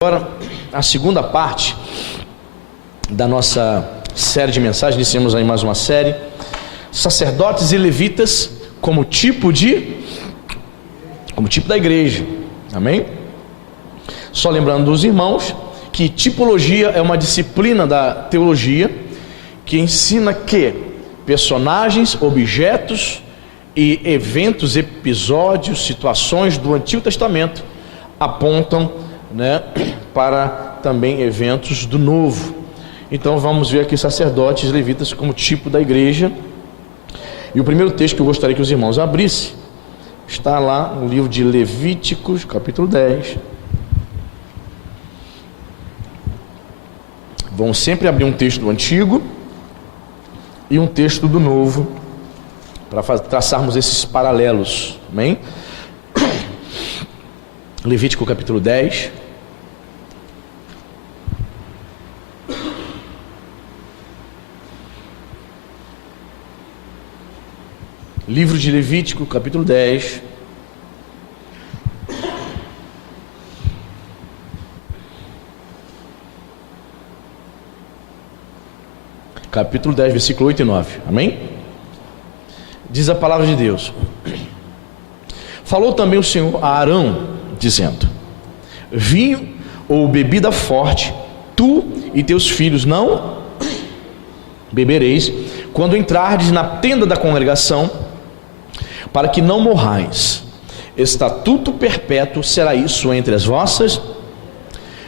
Agora, a segunda parte da nossa série de mensagens, iniciamos aí mais uma série, sacerdotes e levitas como tipo da igreja, amém? Só lembrando dos irmãos que tipologia é uma disciplina da teologia que ensina que personagens, objetos e eventos, episódios, situações do Antigo Testamento apontam, para também eventos do Novo. Então vamos ver aqui sacerdotes e levitas como tipo da igreja. E o primeiro texto que eu gostaria que os irmãos abrissem está lá no livro de Levíticos, capítulo 10. Vão sempre abrir um texto do Antigo e um texto do Novo, para traçarmos esses paralelos, amém? Levítico capítulo 10. Livro de Levítico capítulo 10. Capítulo 10, versículo 8 e 9, amém? Diz a palavra de Deus: falou também o Senhor a Arão, dizendo: vinho ou bebida forte, tu e teus filhos não bebereis, quando entrardes na tenda da congregação, para que não morrais. Estatuto perpétuo será isso entre as vossas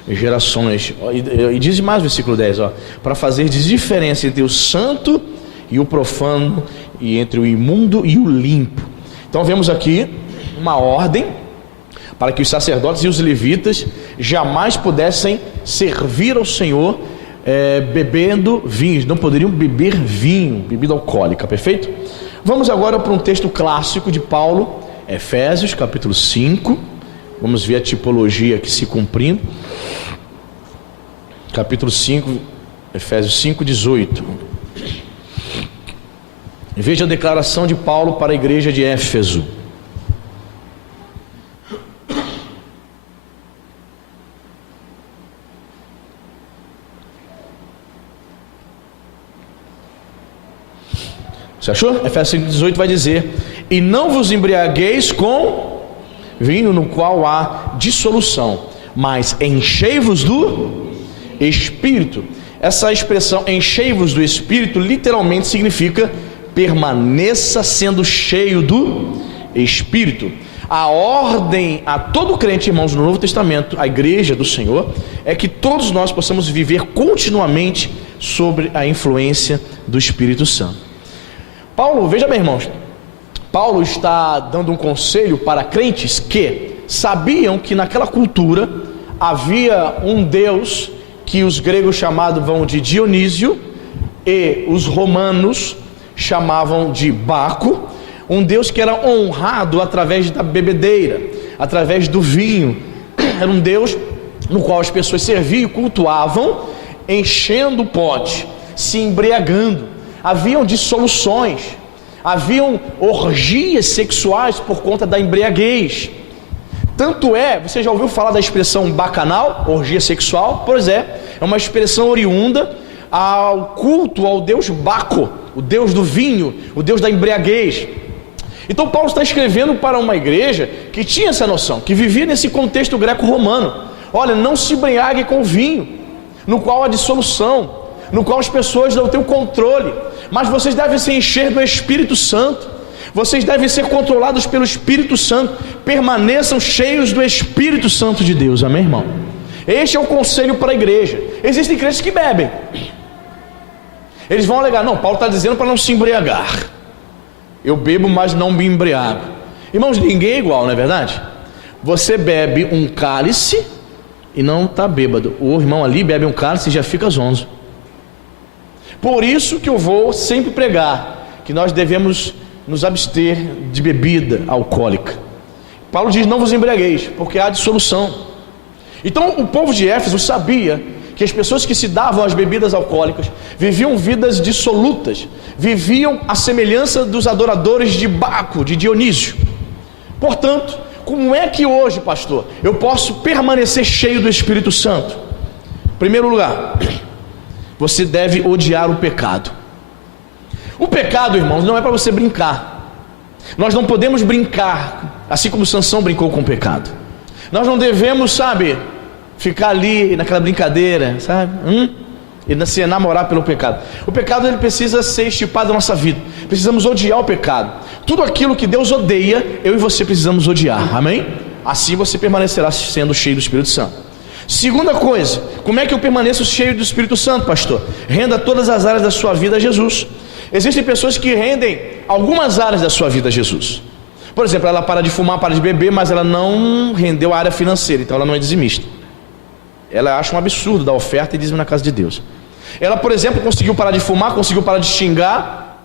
gerações. E diz mais o versículo 10, para fazer diferença entre o santo e o profano, e entre o imundo e o limpo. Então vemos aqui uma ordem para que os sacerdotes e os levitas jamais pudessem servir ao Senhor bebendo vinho. Não poderiam beber vinho, bebida alcoólica, perfeito? Vamos agora para um texto clássico de Paulo, Efésios capítulo 5. Vamos ver a tipologia aqui se cumprindo. Capítulo 5, Efésios 5, 18. Veja a declaração de Paulo para a igreja de Éfeso. Você achou? Efésios 5,18 vai dizer: e não vos embriagueis com vinho no qual há dissolução, mas enchei-vos do Espírito. Essa expressão enchei-vos do Espírito literalmente significa permaneça sendo cheio do Espírito. A ordem a todo crente, irmãos, no Novo Testamento, a igreja do Senhor, é que todos nós possamos viver continuamente sobre a influência do Espírito Santo. Paulo, veja bem, irmãos, Paulo está dando um conselho para crentes que sabiam que naquela cultura havia um deus que os gregos chamavam de Dionísio e os romanos chamavam de Baco, um deus que era honrado através da bebedeira, através do vinho. Era um deus no qual as pessoas serviam e cultuavam, enchendo o pote, se embriagando. Haviam dissoluções, haviam orgias sexuais por conta da embriaguez. Tanto você já ouviu falar da expressão bacanal, orgia sexual? Pois é uma expressão oriunda ao culto ao deus Baco, o deus do vinho, o deus da embriaguez. Então Paulo está escrevendo para uma igreja que tinha essa noção, que vivia nesse contexto greco-romano. Olha, não se embriague com vinho, no qual há dissolução, no qual as pessoas não têm o controle, mas vocês devem se encher do Espírito Santo, vocês devem ser controlados pelo Espírito Santo, permaneçam cheios do Espírito Santo de Deus, amém, irmão? Este é o conselho para a igreja. Existem crentes que bebem, eles vão alegar: não, Paulo está dizendo para não se embriagar. Eu bebo, mas não me embriago. Irmãos, ninguém é igual, não é verdade? Você bebe um cálice e não está bêbado, o irmão ali bebe um cálice e já fica zonzo. Por isso que eu vou sempre pregar que nós devemos nos abster de bebida alcoólica. Paulo diz: não vos embriagueis, porque há dissolução. Então o povo de Éfeso sabia que as pessoas que se davam às bebidas alcoólicas viviam vidas dissolutas, viviam à semelhança dos adoradores de Baco, de Dionísio. Portanto, como é que hoje, pastor, eu posso permanecer cheio do Espírito Santo? Em primeiro lugar, você deve odiar o pecado. O pecado, irmãos, não é para você brincar. Nós não podemos brincar, assim como Sansão brincou com o pecado. Nós não devemos, sabe, ficar ali naquela brincadeira, sabe? E se enamorar pelo pecado. O pecado, ele precisa ser estipado da nossa vida. Precisamos odiar o pecado. Tudo aquilo que Deus odeia, eu e você precisamos odiar, amém? Assim você permanecerá sendo cheio do Espírito Santo. Segunda coisa, como é que eu permaneço cheio do Espírito Santo, pastor? Renda todas as áreas da sua vida a Jesus. Existem pessoas que rendem algumas áreas da sua vida a Jesus. Por exemplo, ela para de fumar, para de beber, mas ela não rendeu a área financeira, então ela não é dizimista. Ela acha um absurdo dar oferta e dízimo na casa de Deus. Ela, por exemplo, conseguiu parar de fumar, conseguiu parar de xingar,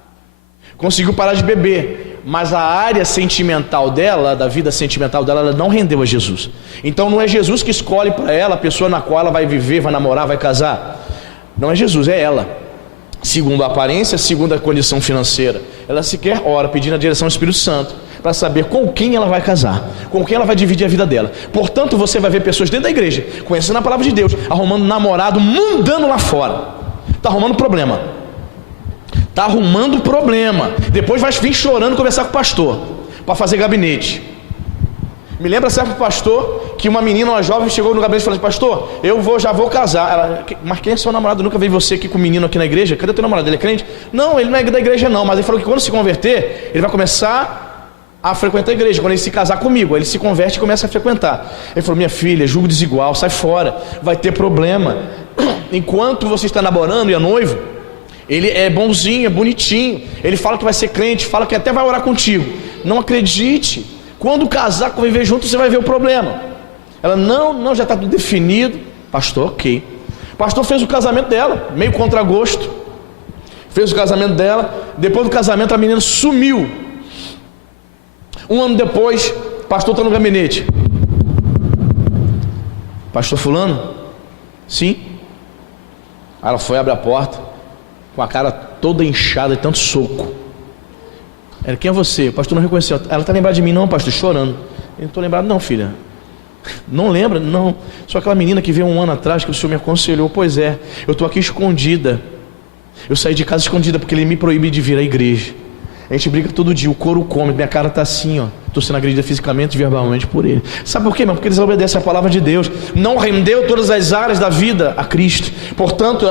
conseguiu parar de beber, mas a área sentimental dela, da vida sentimental dela, ela não rendeu a Jesus. Então não é Jesus que escolhe para ela a pessoa na qual ela vai viver, vai namorar, vai casar. Não é Jesus, é ela. Segundo a aparência, segundo a condição financeira, ela sequer ora pedindo a direção do Espírito Santo para saber com quem ela vai casar, com quem ela vai dividir a vida dela. Portanto, você vai ver pessoas dentro da igreja, conhecendo a palavra de Deus, arrumando namorado mundano lá fora. Está arrumando problema. Está arrumando problema. Depois vai vir chorando conversar com o pastor para fazer gabinete. Me lembra certo pastor que uma menina, uma jovem, chegou no gabinete e falou assim: pastor, já vou casar. Ela, mas quem é seu namorado? Nunca vi você aqui com o menino aqui na igreja. Cadê o teu namorado? Ele é crente? Não, ele não é da igreja não, mas ele falou que quando se converter, ele vai começar a frequentar a igreja. Quando ele se casar comigo, ele se converte e começa a frequentar. Ele falou: minha filha, julgo desigual, sai fora, vai ter problema. Enquanto você está namorando e é noivo, ele é bonzinho, é bonitinho, ele fala que vai ser crente, fala que até vai orar contigo. Não acredite. Quando casar, conviver junto, você vai ver o problema. Ela, não, já está tudo definido. Pastor, ok. O pastor fez o casamento dela, meio contra gosto. Fez o casamento dela. Depois do casamento, a menina sumiu. Um ano depois, o pastor está no gabinete. Pastor fulano? Sim. Aí ela foi, abre a porta, com a cara toda inchada de tanto soco. Ela, quem é você? O pastor não reconheceu. Ela está lembrada de mim? Não, pastor, chorando. Eu não estou lembrado não, filha. Não lembra? Não. Só aquela menina que veio um ano atrás, que o senhor me aconselhou. Pois é, eu estou aqui escondida. Eu saí de casa escondida porque ele me proíbe de vir à igreja. A gente briga todo dia, o couro come, minha cara está assim, ó. Estou sendo agredida fisicamente e verbalmente por ele. Sabe por quê, irmão? Porque eles obedecem a palavra de Deus. Não rendeu todas as áreas da vida a Cristo. Portanto,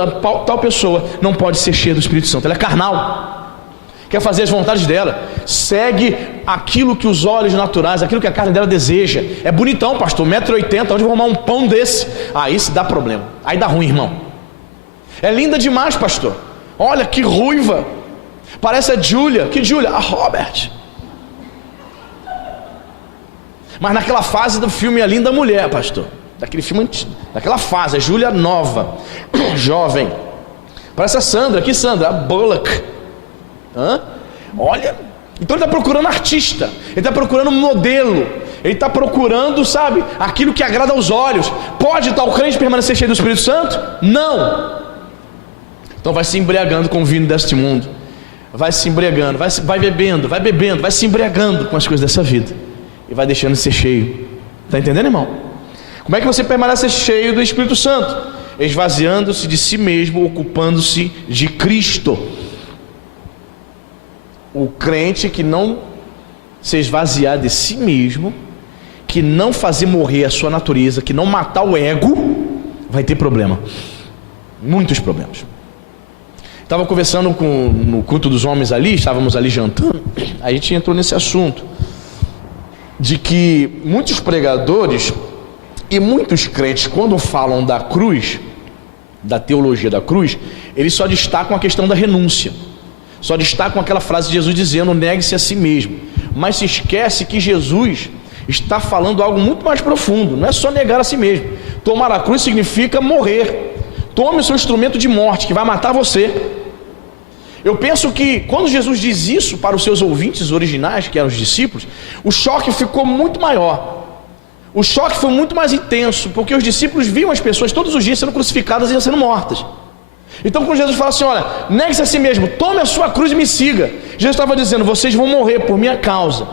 tal pessoa não pode ser cheia do Espírito Santo. Ela é carnal. Quer fazer as vontades dela. Segue aquilo que os olhos naturais, aquilo que a carne dela deseja. É bonitão, pastor, 1,80 m, onde eu vou arrumar um pão desse? Aí se dá problema. Aí dá ruim, irmão. É linda demais, pastor. Olha que ruiva. Parece a Júlia. Que Júlia? A Robert. Mas naquela fase do filme A Linda Mulher, pastor. Daquele filme antigo. Daquela fase, a Júlia nova, jovem. Parece a Sandra. Que Sandra? A Bullock. Hã? Olha. Então ele está procurando artista. Ele está procurando modelo. Ele está procurando, sabe, aquilo que agrada aos olhos. Pode tal crente permanecer cheio do Espírito Santo? Não. Então vai se embriagando com o vinho deste mundo. Vai se embriagando, vai bebendo, vai se embriagando com as coisas dessa vida. E vai deixando de ser cheio. Está entendendo, irmão? Como é que você permanece cheio do Espírito Santo? Esvaziando-se de si mesmo, ocupando-se de Cristo. O crente que não se esvaziar de si mesmo, que não fazer morrer a sua natureza, que não matar o ego, vai ter problema. Muitos problemas. Estava conversando no culto dos homens ali, estávamos ali jantando, a gente entrou nesse assunto, de que muitos pregadores e muitos crentes, quando falam da cruz, da teologia da cruz, eles só destacam a questão da renúncia, só destacam aquela frase de Jesus dizendo: negue-se a si mesmo, mas se esquece que Jesus está falando algo muito mais profundo. Não é só negar a si mesmo. Tomar a cruz significa morrer. Tome o seu instrumento de morte, que vai matar você. Eu penso que quando Jesus diz isso para os seus ouvintes originais, que eram os discípulos, o choque ficou muito maior. O choque foi muito mais intenso, porque os discípulos viam as pessoas todos os dias sendo crucificadas e sendo mortas. Então quando Jesus fala assim: olha, negue-se a si mesmo, tome a sua cruz e me siga, Jesus estava dizendo: vocês vão morrer por minha causa.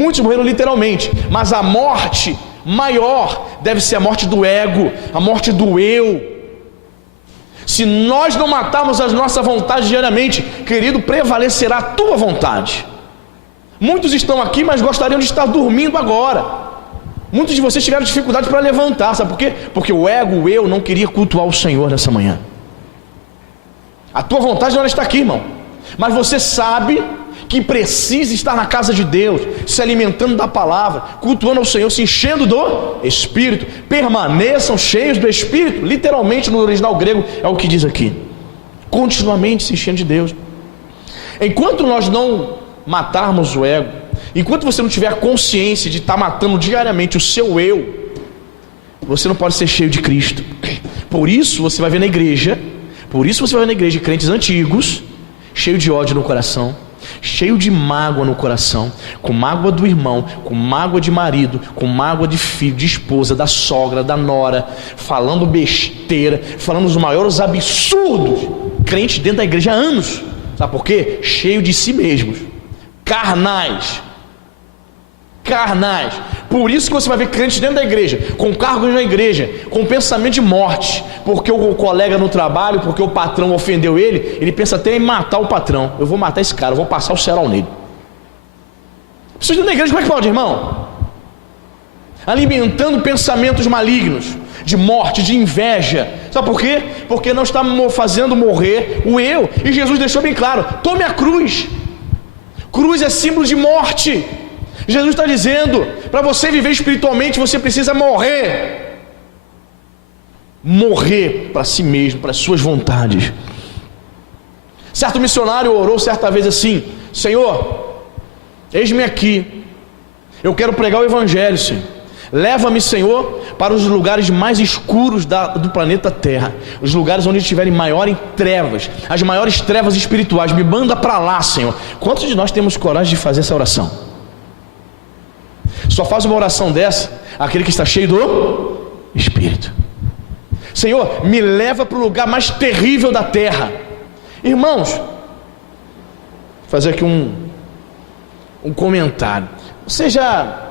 Muitos morreram literalmente, mas a morte maior deve ser a morte do ego, a morte do eu. Se nós não matarmos as nossas vontades diariamente, querido, prevalecerá a tua vontade. Muitos estão aqui, mas gostariam de estar dormindo agora. Muitos de vocês tiveram dificuldade para levantar, sabe por quê? Porque o ego, o eu, não queria cultuar o Senhor nessa manhã. A tua vontade não está aqui, irmão, mas você sabe que precisa estar na casa de Deus, se alimentando da palavra, cultuando ao Senhor, se enchendo do Espírito. Permaneçam cheios do Espírito, literalmente no original grego é o que diz aqui, continuamente se enchendo de Deus. Enquanto nós não matarmos o ego, enquanto você não tiver a consciência de estar matando diariamente o seu eu, você não pode ser cheio de Cristo. Por isso você vai ver na igreja crentes antigos, cheio de ódio no coração, cheio de mágoa no coração, com mágoa do irmão, com mágoa de marido, com mágoa de filho, de esposa, da sogra, da nora, falando besteira, falando os maiores absurdos. Crente dentro da igreja há anos, sabe por quê? Cheio de si mesmos, carnais. Por isso que você vai ver crentes dentro da igreja, com cargos na igreja, com pensamento de morte, porque o colega no trabalho, porque o patrão ofendeu ele pensa até em matar o patrão. Eu vou matar esse cara, eu vou passar o cerol nele. Vocês dentro da igreja, como é que pode, irmão? Alimentando pensamentos malignos, de morte, de inveja. Sabe por quê? Porque não está fazendo morrer o eu. E Jesus deixou bem claro: tome a cruz. Cruz é símbolo de morte. Jesus está dizendo, para você viver espiritualmente, você precisa morrer para si mesmo, para as suas vontades. Certo missionário orou certa vez assim: Senhor, eis-me aqui, eu quero pregar o Evangelho, Senhor. Leva-me, Senhor, para os lugares mais escuros do planeta Terra, os lugares onde estiverem maiores trevas, as maiores trevas espirituais. Me manda para lá, Senhor. Quantos de nós temos coragem de fazer essa oração? Só faz uma oração dessa aquele que está cheio do Espírito. Senhor, me leva para o lugar mais terrível da terra. Irmãos, vou fazer aqui um comentário. Você já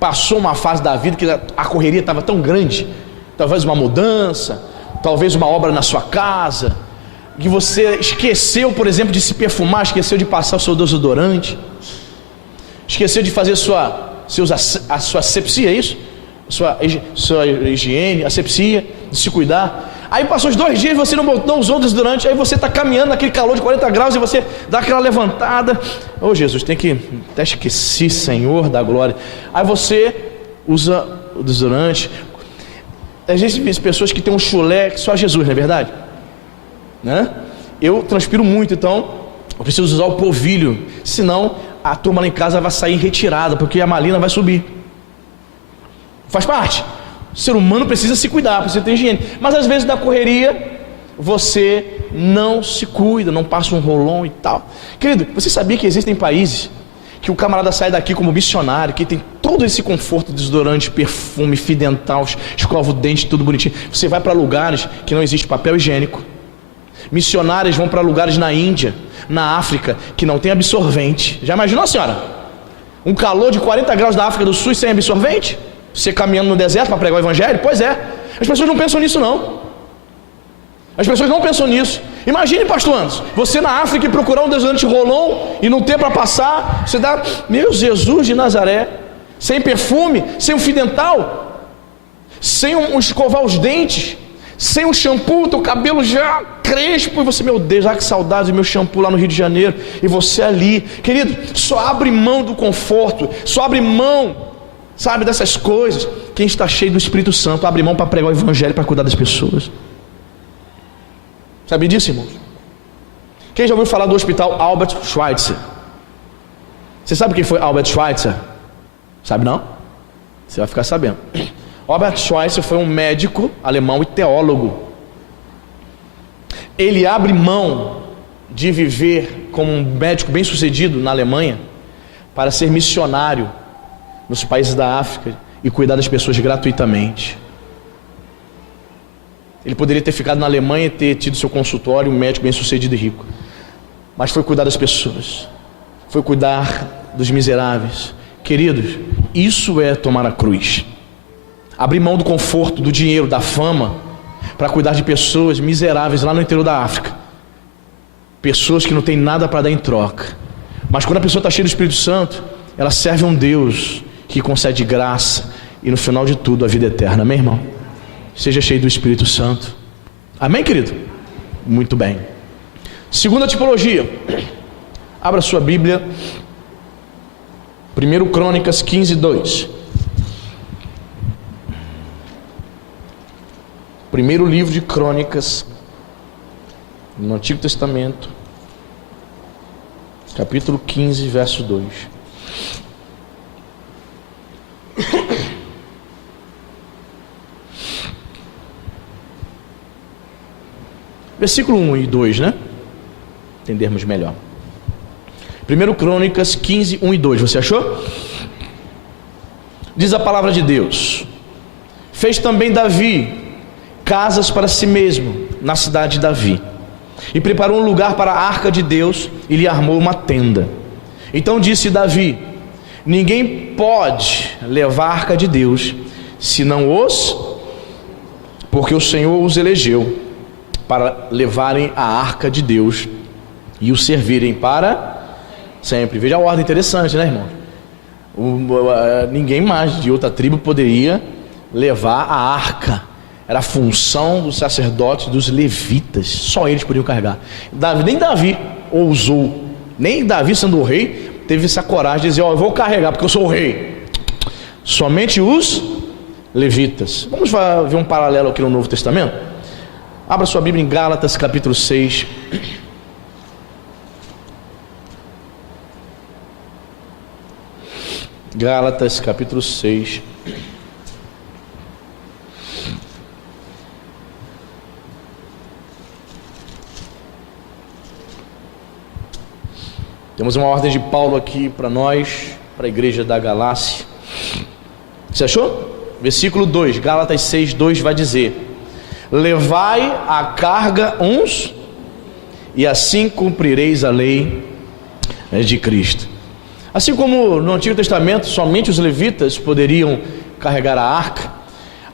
passou uma fase da vida que a correria estava tão grande, talvez uma mudança, talvez uma obra na sua casa, que você esqueceu, por exemplo, de se perfumar, esqueceu de passar o seu desodorante, esqueceu de fazer a sua asepsia, é isso? Sua higiene, asepsia, de se cuidar. Aí passou os 2 dias e você não usou o desodorante. Aí você está caminhando naquele calor de 40 graus e você dá aquela levantada. Ô Jesus, até esqueci, Senhor da glória. Aí você usa o desodorante. Existem pessoas que têm um chulé que só Jesus, não é verdade? Né? Eu transpiro muito, então eu preciso usar o polvilho, senão a turma lá em casa vai sair retirada, porque a malina vai subir. Faz parte. O ser humano precisa se cuidar, precisa ter higiene. Mas às vezes da correria você não se cuida, não passa um rolon e tal. Querido, você sabia que existem países que o camarada sai daqui como missionário, que tem todo esse conforto, desodorante, perfume, fio dental, escova o dente, tudo bonitinho. Você vai para lugares que não existe papel higiênico. Missionários vão para lugares na Índia, na África, que não tem absorvente. Já imaginou, senhora? Um calor de 40 graus da África do Sul sem absorvente? Você caminhando no deserto para pregar o Evangelho? Pois é. As pessoas não pensam nisso, não. As pessoas não pensam nisso. Imagine, pastor Anderson, você na África e procurar um desodorante Rolon e não ter para passar. Você dá, meu Jesus de Nazaré, sem perfume, sem um fio dental, sem um escovar os dentes, sem um shampoo, teu cabelo já crespo, e você, meu Deus, que saudade do meu shampoo lá no Rio de Janeiro, e você ali, querido, só abre mão do conforto, só abre mão, sabe, dessas coisas. Quem está cheio do Espírito Santo abre mão para pregar o Evangelho, para cuidar das pessoas. Sabe disso, irmãos? Quem já ouviu falar do hospital Albert Schweitzer? Você sabe quem foi Albert Schweitzer? Sabe não? Você vai ficar sabendo. Albert Schweitzer foi um médico alemão e teólogo. Ele abre mão de viver como um médico bem sucedido na Alemanha para ser missionário nos países da África e cuidar das pessoas gratuitamente. Ele poderia ter ficado na Alemanha e ter tido seu consultório, um médico bem sucedido e rico, mas foi cuidar das pessoas, foi cuidar dos miseráveis. Queridos, isso é tomar a cruz. Abrir mão do conforto, do dinheiro, da fama, para cuidar de pessoas miseráveis lá no interior da África. Pessoas que não têm nada para dar em troca. Mas quando a pessoa está cheia do Espírito Santo, ela serve a um Deus que concede graça e no final de tudo a vida eterna. Amém, irmão? Seja cheio do Espírito Santo. Amém, querido? Muito bem. Segunda tipologia. Abra sua Bíblia. 1 Crônicas 15:2. Primeiro livro de Crônicas, no Antigo Testamento, capítulo 15, verso 2. Versículo 1 e 2, né? Entendermos melhor. 1 Crônicas 15, 1 e 2, você achou? Diz a palavra de Deus: fez também Davi casas para si mesmo na cidade de Davi, e preparou um lugar para a arca de Deus, e lhe armou uma tenda. Então disse Davi: ninguém pode levar a arca de Deus, senão porque o Senhor os elegeu para levarem a arca de Deus e o servirem para sempre. Veja a ordem interessante, né, irmão? Ninguém mais de outra tribo poderia levar a arca. Era a função dos sacerdotes, dos levitas. Só eles podiam carregar. Nem Davi ousou. Nem Davi, sendo o rei, teve essa coragem de dizer: eu vou carregar porque eu sou o rei. Somente os levitas. Vamos ver um paralelo aqui no Novo Testamento? Abra sua Bíblia em Gálatas capítulo 6. Gálatas capítulo 6. Temos uma ordem de Paulo aqui para nós, para a igreja da Galácia. Você achou? Versículo 2, Gálatas 6, 2 vai dizer: levai a carga uns, e assim cumprireis a lei de Cristo. Assim como no Antigo Testamento somente os levitas poderiam carregar a arca,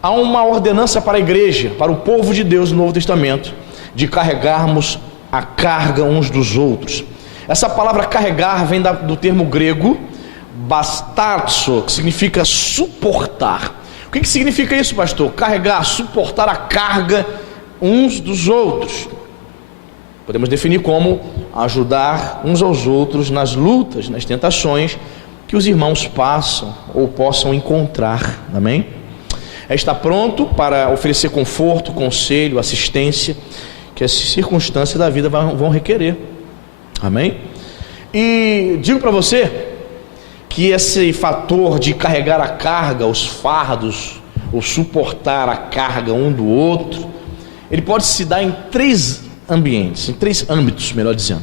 há uma ordenança para a igreja, para o povo de Deus no Novo Testamento, de carregarmos a carga uns dos outros. Essa palavra carregar vem do termo grego bastazo, que significa suportar. O que significa isso, pastor? Carregar, suportar a carga uns dos outros. Podemos definir como ajudar uns aos outros nas lutas, nas tentações que os irmãos passam ou possam encontrar. Amém? É estar pronto para oferecer conforto, conselho, assistência que as circunstâncias da vida vão requerer. Amém? E digo para você que esse fator de carregar a carga, os fardos, ou suportar a carga um do outro, ele pode se dar em três ambientes, em três âmbitos, melhor dizendo.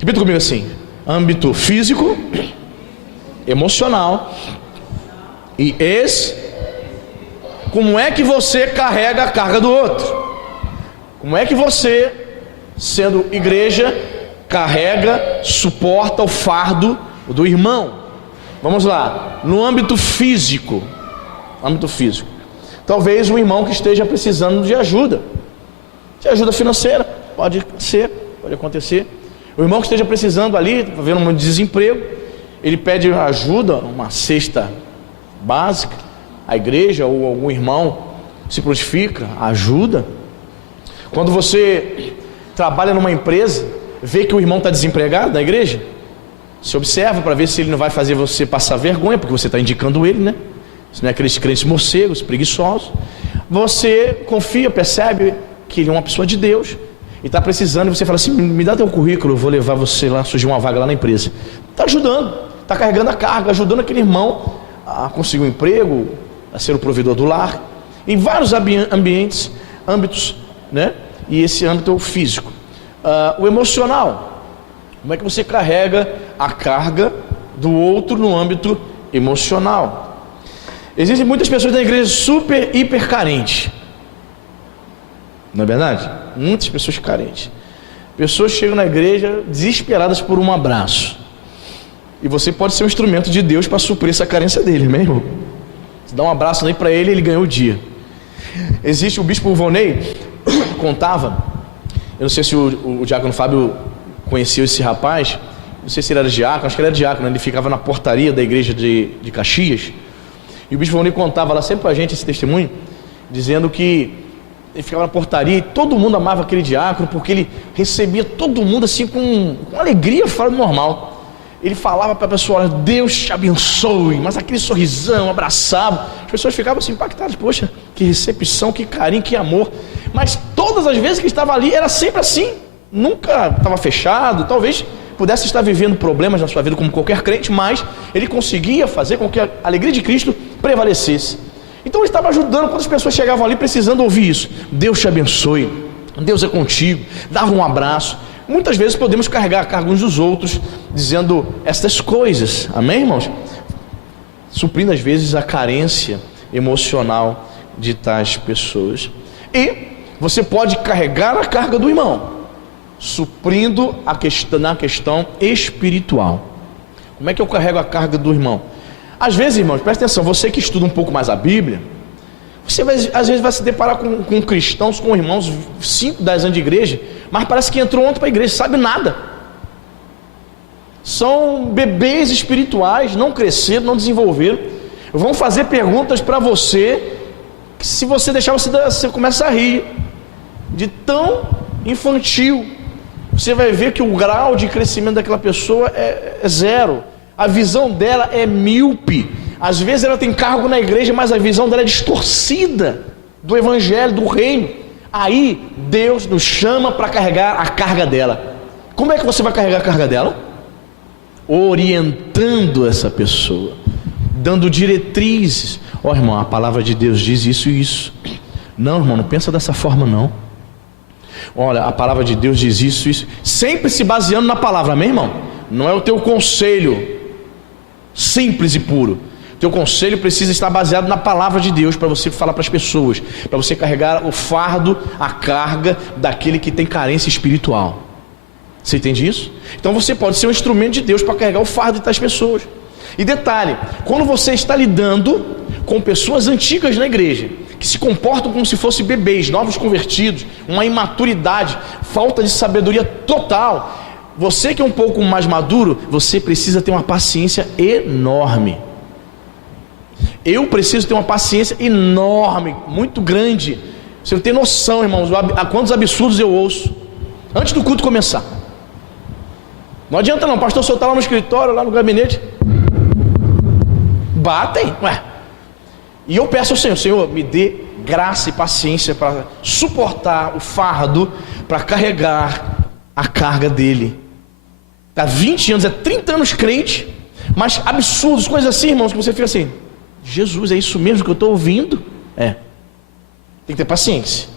Repita comigo assim: âmbito físico, emocional e Como é que você carrega a carga do outro? Como é que você, sendo igreja, carrega, suporta o fardo do irmão? Vamos lá, no âmbito físico. Talvez um irmão que esteja precisando de ajuda financeira, pode acontecer. O irmão que esteja precisando ali, vendo um desemprego, ele pede ajuda, uma cesta básica, a igreja ou algum irmão se prontifica, ajuda. Quando você trabalha numa empresa, vê que o irmão está desempregado na igreja, se observa para ver se ele não vai fazer você passar vergonha, porque você está indicando ele, né? Se não é aqueles crentes morcegos, preguiçosos. Você confia, percebe que ele é uma pessoa de Deus e está precisando, e você fala assim: me dá teu currículo, eu vou levar você lá, surgir uma vaga lá na empresa. Está ajudando, está carregando a carga, ajudando aquele irmão a conseguir um emprego, a ser o provedor do lar, em vários âmbitos, né? E esse âmbito é o físico. O emocional: como é que você carrega a carga do outro no âmbito emocional? Existem muitas pessoas na igreja super, hiper carentes, não é verdade? Muitas pessoas carentes. Pessoas chegam na igreja desesperadas por um abraço. E você pode ser um instrumento de Deus para suprir essa carência dele, meu irmão. Você dá um abraço aí para ele, ele ganhou o dia. Existe o bispo Vonei, contava, eu não sei se o diácono Fábio conheceu esse rapaz, não sei se ele era diácono, acho que ele era diácono, ele ficava na portaria da igreja de Caxias, e o bispo Vonei contava lá sempre pra gente esse testemunho, dizendo que ele ficava na portaria e todo mundo amava aquele diácono, porque ele recebia todo mundo assim com alegria fora do normal. Ele falava para a pessoa: Deus te abençoe, mas aquele sorrisão, abraçava, as pessoas ficavam assim impactadas: poxa, que recepção, que carinho, que amor. Mas todas as vezes que estava ali era sempre assim, nunca estava fechado. Talvez pudesse estar vivendo problemas na sua vida como qualquer crente, mas ele conseguia fazer com que a alegria de Cristo prevalecesse. Então ele estava ajudando quando as pessoas chegavam ali precisando ouvir isso: Deus te abençoe, Deus é contigo, dava um abraço. Muitas vezes podemos carregar a carga uns dos outros, dizendo estas coisas, amém, irmãos? Suprindo às vezes a carência emocional de tais pessoas. E você pode carregar a carga do irmão, suprindo na questão espiritual. Como é que eu carrego a carga do irmão? Às vezes, irmãos, presta atenção, você que estuda um pouco mais a Bíblia, você às vezes vai se deparar com cristãos, com irmãos 5, 10 anos de igreja, mas parece que entrou ontem para a igreja, sabe nada. São bebês espirituais, não cresceram, não desenvolveram. Vão fazer perguntas para você, que se você deixar, você começa a rir, de tão infantil. Você vai ver que o grau de crescimento daquela pessoa é zero. A visão dela é míope. Às vezes ela tem cargo na igreja, mas a visão dela é distorcida do evangelho, do reino. Aí Deus nos chama para carregar a carga dela. Como é que você vai carregar a carga dela? Orientando essa pessoa, dando diretrizes. Ó, irmão, a palavra de Deus diz isso e isso. Não, irmão, não pensa dessa forma não. Olha, a palavra de Deus diz isso e isso. Sempre se baseando na palavra, amém, irmão? Não é o teu conselho simples e puro. Teu conselho precisa estar baseado na palavra de Deus, para você falar para as pessoas, para você carregar o fardo, a carga daquele que tem carência espiritual. Você entende isso? Então você pode ser um instrumento de Deus para carregar o fardo de tais pessoas. E detalhe, quando você está lidando com pessoas antigas na igreja, que se comportam como se fossem bebês, novos convertidos, uma imaturidade, falta de sabedoria total, você que é um pouco mais maduro, você precisa ter uma paciência enorme. Eu preciso ter uma paciência enorme, muito grande. Você não tem noção, irmãos, a quantos absurdos eu ouço antes do culto começar. Não adianta não, pastor, o senhor está lá no escritório, lá no gabinete, batem, ué. E eu peço ao Senhor: Senhor, me dê graça e paciência para suportar o fardo, para carregar a carga dele. Há 20 anos, 30 anos crente, mas absurdos, coisas assim, irmãos, que você fica assim: Jesus, é isso mesmo que eu estou ouvindo? É. Tem que ter paciência.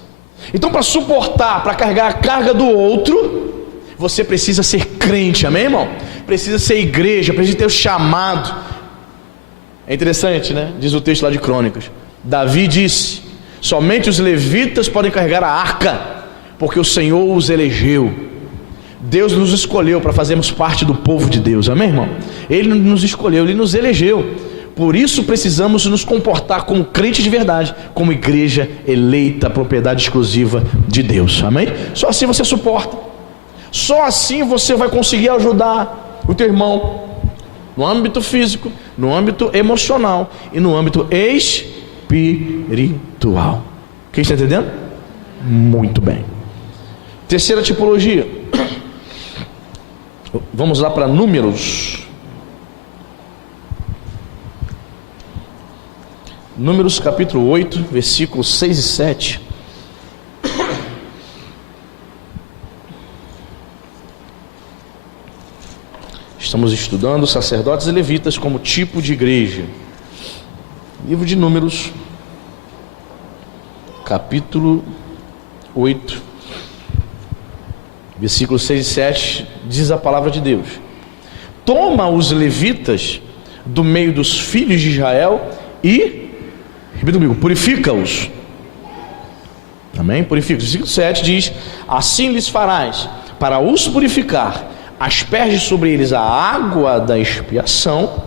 Então, para suportar, para carregar a carga do outro, você precisa ser crente, amém, irmão? Precisa ser igreja, precisa ter o chamado. É interessante, né? Diz o texto lá de Crônicas. Davi disse: somente os levitas podem carregar a arca, porque o Senhor os elegeu. Deus nos escolheu para fazermos parte do povo de Deus, amém, irmão? Ele nos escolheu, Ele nos elegeu. Por isso precisamos nos comportar como crente de verdade, como igreja eleita, propriedade exclusiva de Deus, amém? Só assim você suporta. Só assim você vai conseguir ajudar o teu irmão no âmbito físico, no âmbito emocional e no âmbito espiritual. Quem está entendendo? Muito bem. Terceira tipologia. Vamos lá para Números. Números capítulo 8, versículos 6 e 7. Estamos estudando sacerdotes e levitas como tipo de igreja. Livro de Números, capítulo 8, versículos 6 e 7, diz a palavra de Deus: toma os levitas do meio dos filhos de Israel e, repita comigo, purifica-os. Amém? Purifica-os. Versículo 7 diz: assim lhes farás para os purificar, asperge sobre eles a água da expiação,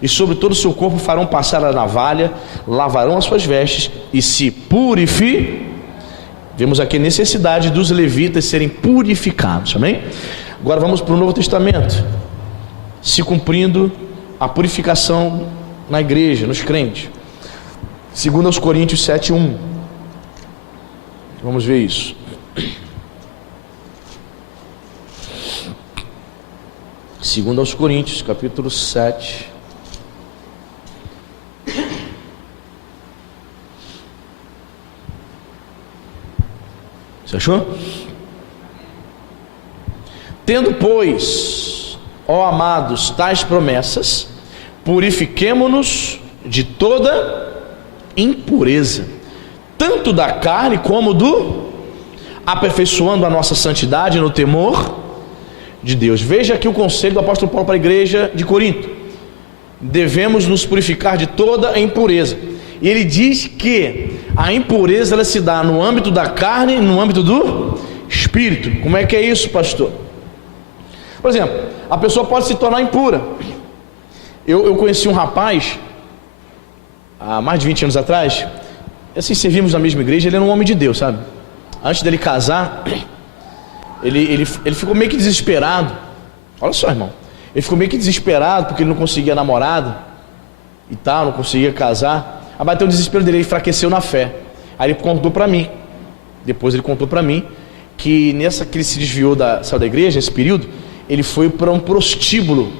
e sobre todo o seu corpo farão passar a navalha, lavarão as suas vestes e se purificarão. Vemos aqui a necessidade dos levitas serem purificados, amém? Agora vamos para o Novo Testamento, se cumprindo a purificação na igreja, nos crentes. 2 Coríntios 7:1. Vamos ver isso. Segundo aos Coríntios, capítulo 7. Você achou? Tendo, pois, ó amados, tais promessas, purifiquemo-nos de toda impureza, tanto da carne como do, aperfeiçoando a nossa santidade no temor de Deus. Veja aqui o conselho do apóstolo Paulo para a igreja de Corinto: devemos nos purificar de toda a impureza. E ele diz que a impureza ela se dá no âmbito da carne e no âmbito do espírito. Como é que é isso, pastor? Por exemplo, a pessoa pode se tornar impura. Eu conheci um rapaz há mais de 20 anos atrás. Assim, servimos na mesma igreja. Ele era um homem de Deus, sabe? Antes dele casar, ele ficou meio que desesperado. Olha só, irmão, ele ficou meio que desesperado porque ele não conseguia namorada e tal, não conseguia casar. Aí bateu o desespero dele, ele enfraqueceu na fé. Aí ele contou para mim, depois ele contou para mim, que nessa que ele se desviou saiu da igreja, nesse período, ele foi para um prostíbulo.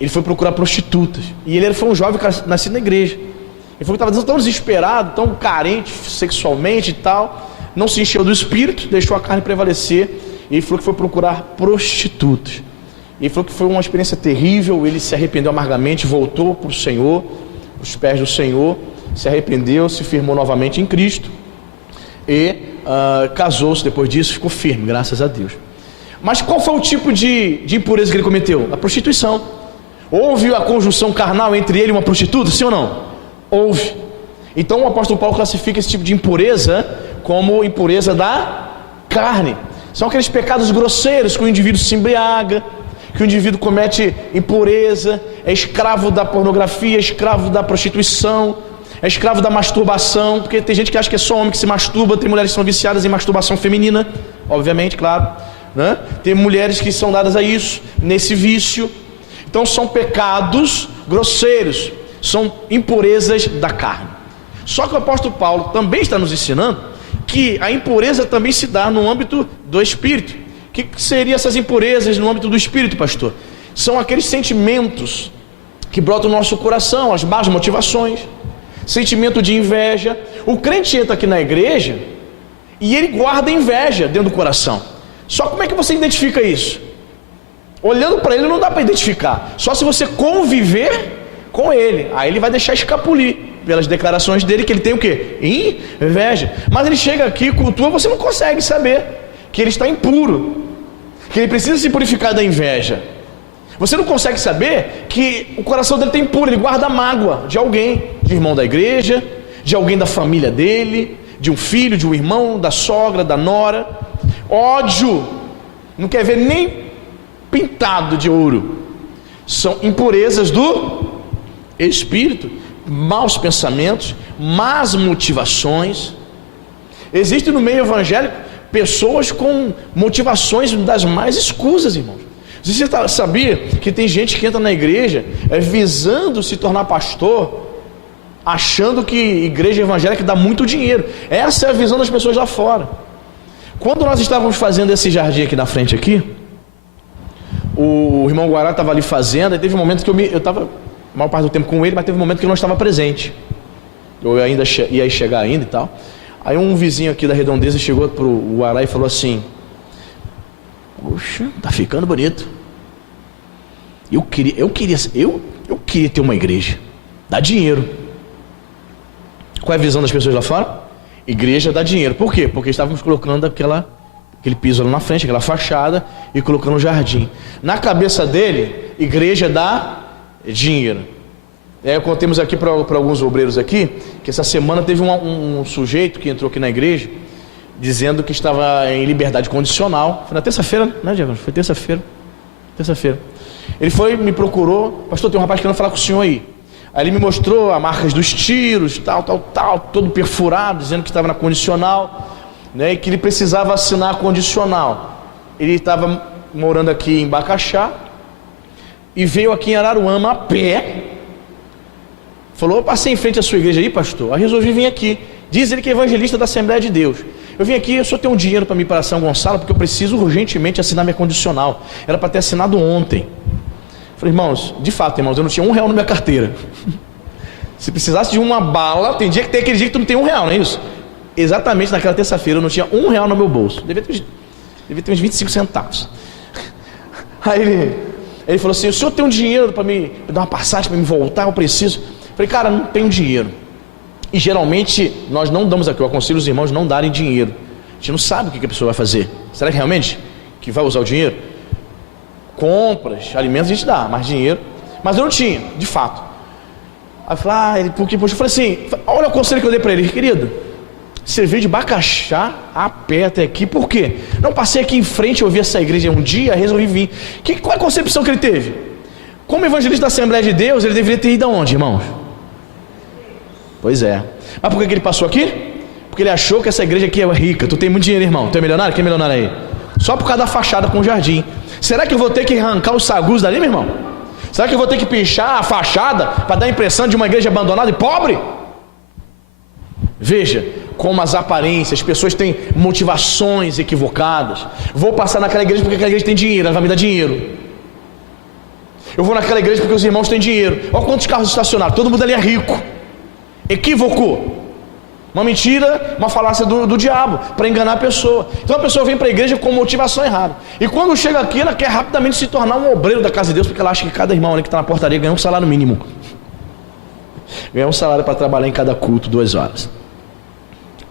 Ele foi procurar prostitutas. E ele foi um jovem nascido na igreja. Ele falou que estava tão desesperado, tão carente sexualmente e tal, não se encheu do espírito, deixou a carne prevalecer, e ele falou que foi procurar prostitutas. E ele falou que foi uma experiência terrível. Ele se arrependeu amargamente, voltou para o Senhor, os pés do Senhor, se arrependeu, se firmou novamente em Cristo e casou-se depois disso, ficou firme, graças a Deus. Mas qual foi o tipo de impureza que ele cometeu? A prostituição. Houve a conjunção carnal entre ele e uma prostituta, sim ou não? Houve. Então o apóstolo Paulo classifica esse tipo de impureza como impureza da carne. São aqueles pecados grosseiros que o indivíduo se embriaga, que o indivíduo comete impureza, é escravo da pornografia, é escravo da prostituição, é escravo da masturbação, porque tem gente que acha que é só homem que se masturba, tem mulheres que são viciadas em masturbação feminina, obviamente, claro, né? Tem mulheres que são dadas a isso, nesse vício. Então são pecados grosseiros, são impurezas da carne. Só que o apóstolo Paulo também está nos ensinando que a impureza também se dá no âmbito do espírito. O que seriam essas impurezas no âmbito do espírito, pastor? São aqueles sentimentos que brotam no nosso coração, as más motivações, sentimento de inveja. O crente entra aqui na igreja e ele guarda inveja dentro do coração. Só como é que você identifica isso? Olhando para ele não dá para identificar, só se você conviver com ele, aí ele vai deixar escapulir pelas declarações dele que ele tem o quê? Inveja. Mas ele chega aqui, cultua, você não consegue saber que ele está impuro, que ele precisa se purificar da inveja. Você não consegue saber que o coração dele está impuro, ele guarda mágoa de alguém, de irmão da igreja, de alguém da família dele, de um filho, de um irmão, da sogra, da nora. Ódio, não quer ver nem pintado de ouro. São impurezas do espírito, maus pensamentos, más motivações. Existem no meio evangélico pessoas com motivações das mais escusas, irmãos. Você sabia que tem gente que entra na igreja visando se tornar pastor, achando que igreja evangélica dá muito dinheiro? Essa é a visão das pessoas lá fora. Quando nós estávamos fazendo esse jardim aqui na frente aqui, o irmão Guará estava ali fazendo, e teve um momento que eu estava a maior parte do tempo com ele, mas teve um momento que eu não estava presente. Eu ainda ia chegar ainda e tal. Aí um vizinho aqui da Redondeza chegou para o Guará e falou assim: poxa, tá ficando bonito. Eu queria ter uma igreja, dá dinheiro. Qual é a visão das pessoas lá fora? Igreja dá dinheiro. Por quê? Porque estávamos colocando aquele piso lá na frente, aquela fachada, e colocando um jardim. Na cabeça dele, igreja dá dinheiro. Contemos aqui para alguns obreiros aqui, que essa semana teve um sujeito que entrou aqui na igreja, dizendo que estava em liberdade condicional. Foi na terça-feira, né, Diego? Foi terça-feira. Ele foi, me procurou, pastor, tem um rapaz querendo falar com o senhor aí. Aí ele me mostrou as marcas dos tiros, tal, todo perfurado, dizendo que estava na condicional, né, e que ele precisava assinar a condicional. Ele estava morando aqui em Bacaxá e veio aqui em Araruama a pé. Falou, eu passei em frente à sua igreja aí, pastor, aí resolvi vir aqui. Diz ele que é evangelista da Assembleia de Deus. Eu vim aqui, eu só tenho um dinheiro para me ir para São Gonçalo, porque eu preciso urgentemente assinar minha condicional. Era para ter assinado ontem. Falei, irmãos, de fato, irmãos, eu não tinha R$1 na minha carteira. Se precisasse de uma bala, tem aquele dia que tu não tem R$1, não é isso? Exatamente naquela terça-feira eu não tinha R$1 no meu bolso. Devia ter uns 25 centavos. Aí ele falou assim, o senhor tem um dinheiro para me dar uma passagem, para me voltar, eu preciso. Falei, cara, não tenho dinheiro. E geralmente nós não damos aqui, eu aconselho os irmãos não darem dinheiro. A gente não sabe o que a pessoa vai fazer. Será que realmente que vai usar o dinheiro? Compras, alimentos a gente dá, mas dinheiro. Mas eu não tinha, de fato. Aí eu falei, porque poxa, eu falei assim, olha o conselho que eu dei para ele, querido. Você veio de Bacaxá a pé até aqui, por quê? Não passei aqui em frente, eu vi essa igreja um dia, resolvi vir. Qual é a concepção que ele teve? Como evangelista da Assembleia de Deus, ele deveria ter ido aonde, irmãos? Pois é. Mas por que ele passou aqui? Porque ele achou que essa igreja aqui é rica. Tu tem muito dinheiro, irmão. Tu é milionário? Quem é milionário aí? Só por causa da fachada com o jardim. Será que eu vou ter que arrancar os sagus dali, meu irmão? Será que eu vou ter que pichar a fachada para dar a impressão de uma igreja abandonada e pobre? Veja como as aparências, as pessoas têm motivações equivocadas. Vou passar naquela igreja porque aquela igreja tem dinheiro, ela vai me dar dinheiro. Eu vou naquela igreja porque os irmãos têm dinheiro. Olha quantos carros estacionados, todo mundo ali é rico. Equívoco. Uma mentira, uma falácia do diabo, para enganar a pessoa. Então a pessoa vem para a igreja com motivação errada. E quando chega aqui, ela quer rapidamente se tornar um obreiro da casa de Deus, porque ela acha que cada irmão ali que está na portaria ganha um salário mínimo. Ganha um salário para trabalhar em cada culto 2 horas.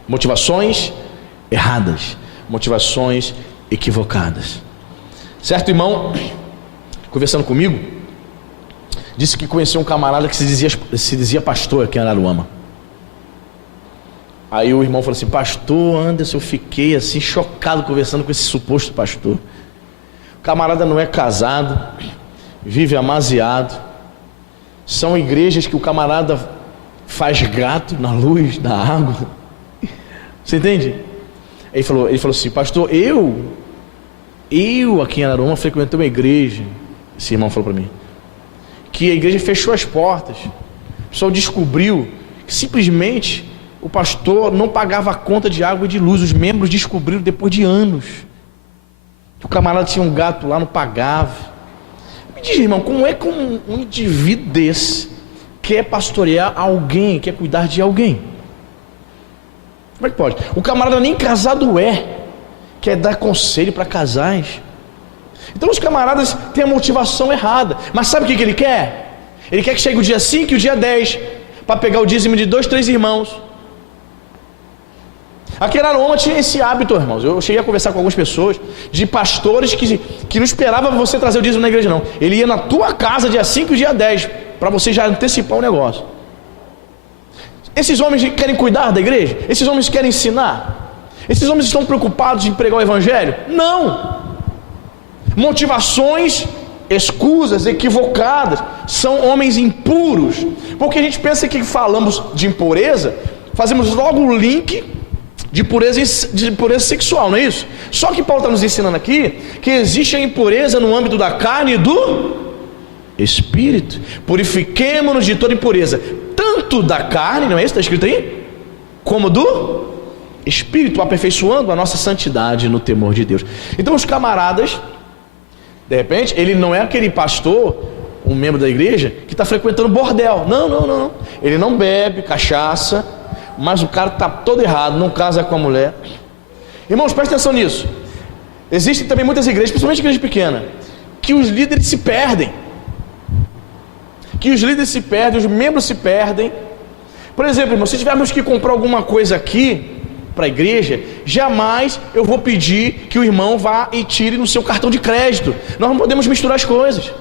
Motivações erradas. Motivações equivocadas. Certo, irmão, conversando comigo, disse que conheceu um camarada que se dizia pastor aqui em Araruama. Aí o irmão falou assim, pastor Anderson, eu fiquei assim chocado conversando com esse suposto pastor. O camarada não é casado, vive amasiado. São igrejas que o camarada faz gato na luz, na água. Você entende? Ele falou assim, pastor, eu aqui em Araruama frequentei uma igreja. Esse irmão falou para mim que a igreja fechou as portas. O pessoal descobriu que simplesmente o pastor não pagava a conta de água e de luz. Os membros descobriram depois de anos que o camarada tinha um gato lá, não pagava. Me diz, irmão, como é que um indivíduo desse quer pastorear alguém, quer cuidar de alguém? Como é que pode? O camarada nem casado quer dar conselho para casais. Então os camaradas têm a motivação errada. Mas sabe o que ele quer? Ele quer que chegue o dia 5 e o dia 10 para pegar o dízimo de 2, 3 irmãos. Aqui em Araruama tinha esse hábito, irmãos. Eu cheguei a conversar com algumas pessoas, de pastores que não esperava você trazer o dízimo na igreja, não. Ele ia na tua casa dia 5 e dia 10 para você já antecipar o negócio. Esses homens querem cuidar da igreja? Esses homens querem ensinar? Esses homens estão preocupados em pregar o evangelho? Não! Motivações escusas, equivocadas. São homens impuros. Porque a gente pensa que falamos de impureza, fazemos logo o link de pureza sexual, não é isso? Só que Paulo está nos ensinando aqui que existe a impureza no âmbito da carne e do espírito. Purifiquemo-nos de toda impureza, tanto da carne, não é isso? Está escrito aí? Como do espírito, aperfeiçoando a nossa santidade no temor de Deus. Então os camaradas, de repente, ele não é aquele pastor, um membro da igreja, que está frequentando bordel. Não. Ele não bebe cachaça, mas o cara está todo errado, não casa com a mulher. Irmãos, presta atenção nisso. Existem também muitas igrejas, principalmente igrejas pequenas, que os líderes se perdem. Os membros se perdem. Por exemplo, irmão, se tivermos que comprar alguma coisa aqui para a igreja, jamais eu vou pedir que o irmão vá e tire no seu cartão de crédito. Nós não podemos misturar as coisas.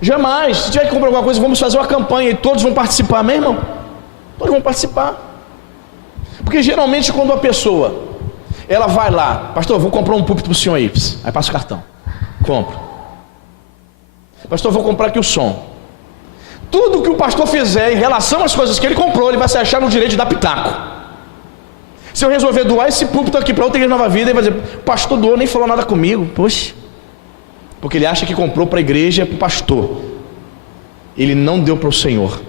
Jamais. Se tiver que comprar alguma coisa, vamos fazer uma campanha e todos vão participar, meu irmão. Todos vão participar. Porque geralmente quando a pessoa, ela vai lá, pastor, vou comprar um púlpito para o senhor aí, aí passa o cartão, compro. Pastor, vou comprar aqui o som. Tudo que o pastor fizer em relação às coisas que ele comprou, ele vai se achar no direito de dar pitaco. Se eu resolver doar esse púlpito aqui para outra igreja Nova Vida, ele vai dizer, o pastor doou, nem falou nada comigo. Poxa, porque ele acha que comprou para a igreja, para o pastor. Ele não deu para o Senhor.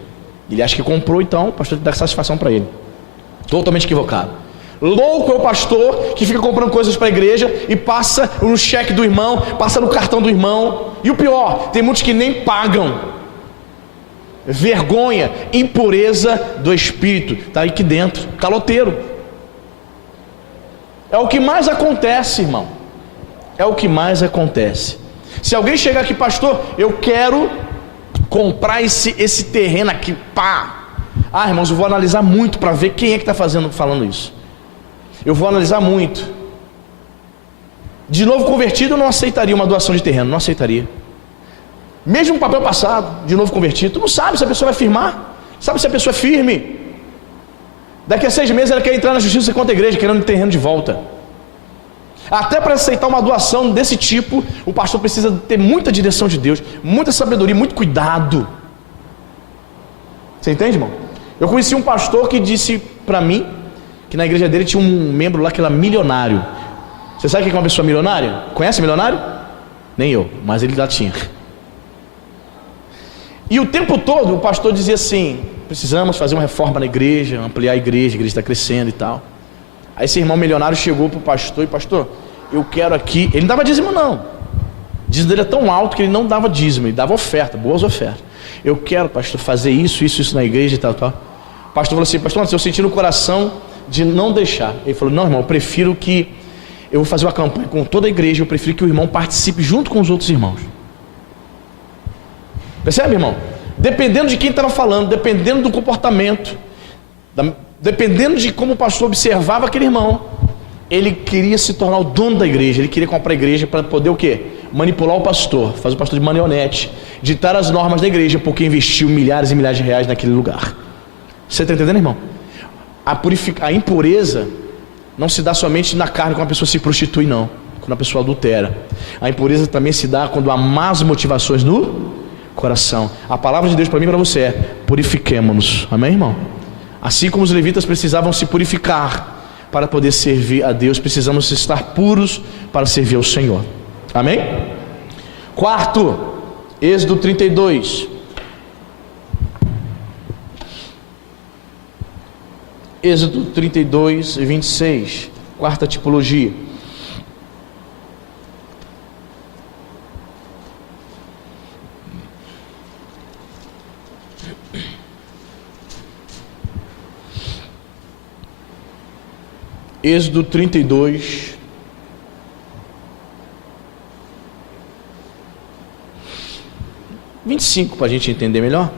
Ele acha que comprou, então o pastor dá satisfação para ele. Totalmente equivocado. Louco é o pastor que fica comprando coisas para a igreja e passa no cheque do irmão, passa no cartão do irmão. E o pior, tem muitos que nem pagam. Vergonha, impureza do espírito, está aqui dentro, caloteiro. É o que mais acontece, irmão. É o que mais acontece. Se alguém chegar aqui, pastor, eu quero comprar esse terreno aqui, pá. Ah, irmãos, eu vou analisar muito para ver quem é que está falando isso. Eu vou analisar muito. De novo convertido, eu não aceitaria uma doação de terreno, não aceitaria. Mesmo um papel passado, de novo convertido, tu não sabe se a pessoa vai firmar, sabe se a pessoa é firme. Daqui a 6 meses ela quer entrar na justiça contra a igreja, querendo o terreno de volta. Até para aceitar uma doação desse tipo, o pastor precisa ter muita direção de Deus, muita sabedoria, muito cuidado. Você entende, irmão? Eu conheci um pastor que disse para mim que na igreja dele tinha um membro lá que era milionário. Você sabe o que é uma pessoa milionária? Conhece milionário? Nem eu, mas ele lá tinha. E o tempo todo o pastor dizia assim, precisamos fazer uma reforma na igreja, ampliar a igreja está crescendo e tal. Aí esse irmão milionário chegou para o pastor e, pastor, eu quero aqui, ele não dava dízimo não, o dízimo dele é tão alto que ele não dava dízimo, ele dava oferta, boas ofertas. Eu quero, pastor, fazer isso na igreja e tal. O pastor falou assim, pastor, eu senti no coração de não deixar. Ele falou, não, irmão, eu vou fazer uma campanha com toda a igreja, eu prefiro que o irmão participe junto com os outros irmãos. Percebe, irmão? Dependendo de quem estava falando, dependendo do comportamento, dependendo de como o pastor observava aquele irmão, ele queria se tornar o dono da igreja, ele queria comprar a igreja para poder o quê? Manipular o pastor, fazer o pastor de marionete, ditar as normas da igreja, porque investiu milhares e milhares de reais naquele lugar. Você está entendendo, irmão? A impureza não se dá somente na carne quando a pessoa se prostitui, não, quando a pessoa adultera. A impureza também se dá quando há más motivações no coração. A palavra de Deus para mim e para você é: purifiquemo-nos. Amém, irmão? Assim como os levitas precisavam se purificar para poder servir a Deus, precisamos estar puros para servir ao Senhor. Amém? Quarto, Êxodo 32. Êxodo 32 e 26. Quarta tipologia. Êxodo 32, para a gente entender melhor.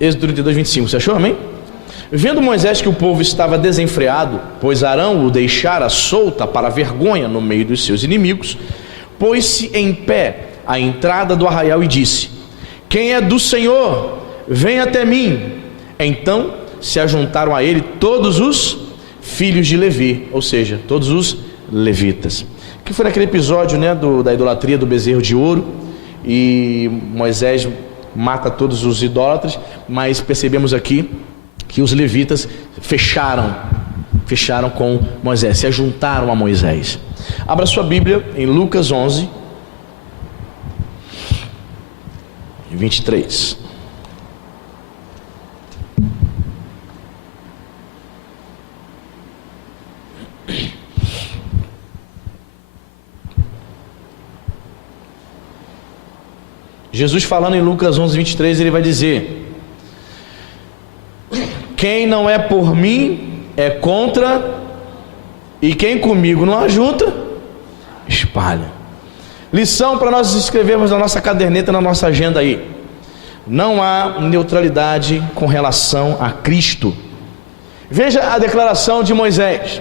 Êxodo 32, 25, você achou, amém? Vendo Moisés que o povo estava desenfreado, pois Arão o deixara solta para vergonha no meio dos seus inimigos, pôs-se em pé à entrada do arraial e disse: quem é do Senhor, vem até mim. Então se ajuntaram a ele todos os filhos de Levi, ou seja, todos os levitas. Que foi naquele episódio, né, da idolatria do bezerro de ouro, e Moisés mata todos os idólatras, mas percebemos aqui que os levitas fecharam com Moisés, se ajuntaram a Moisés. Abra sua Bíblia em Lucas 11, 23. Jesus falando em Lucas 11, 23, ele vai dizer: quem não é por mim é contra, e quem comigo não ajunta, espalha. Lição para nós escrevermos na nossa caderneta, na nossa agenda aí: não há neutralidade com relação a Cristo. Veja a declaração de Moisés: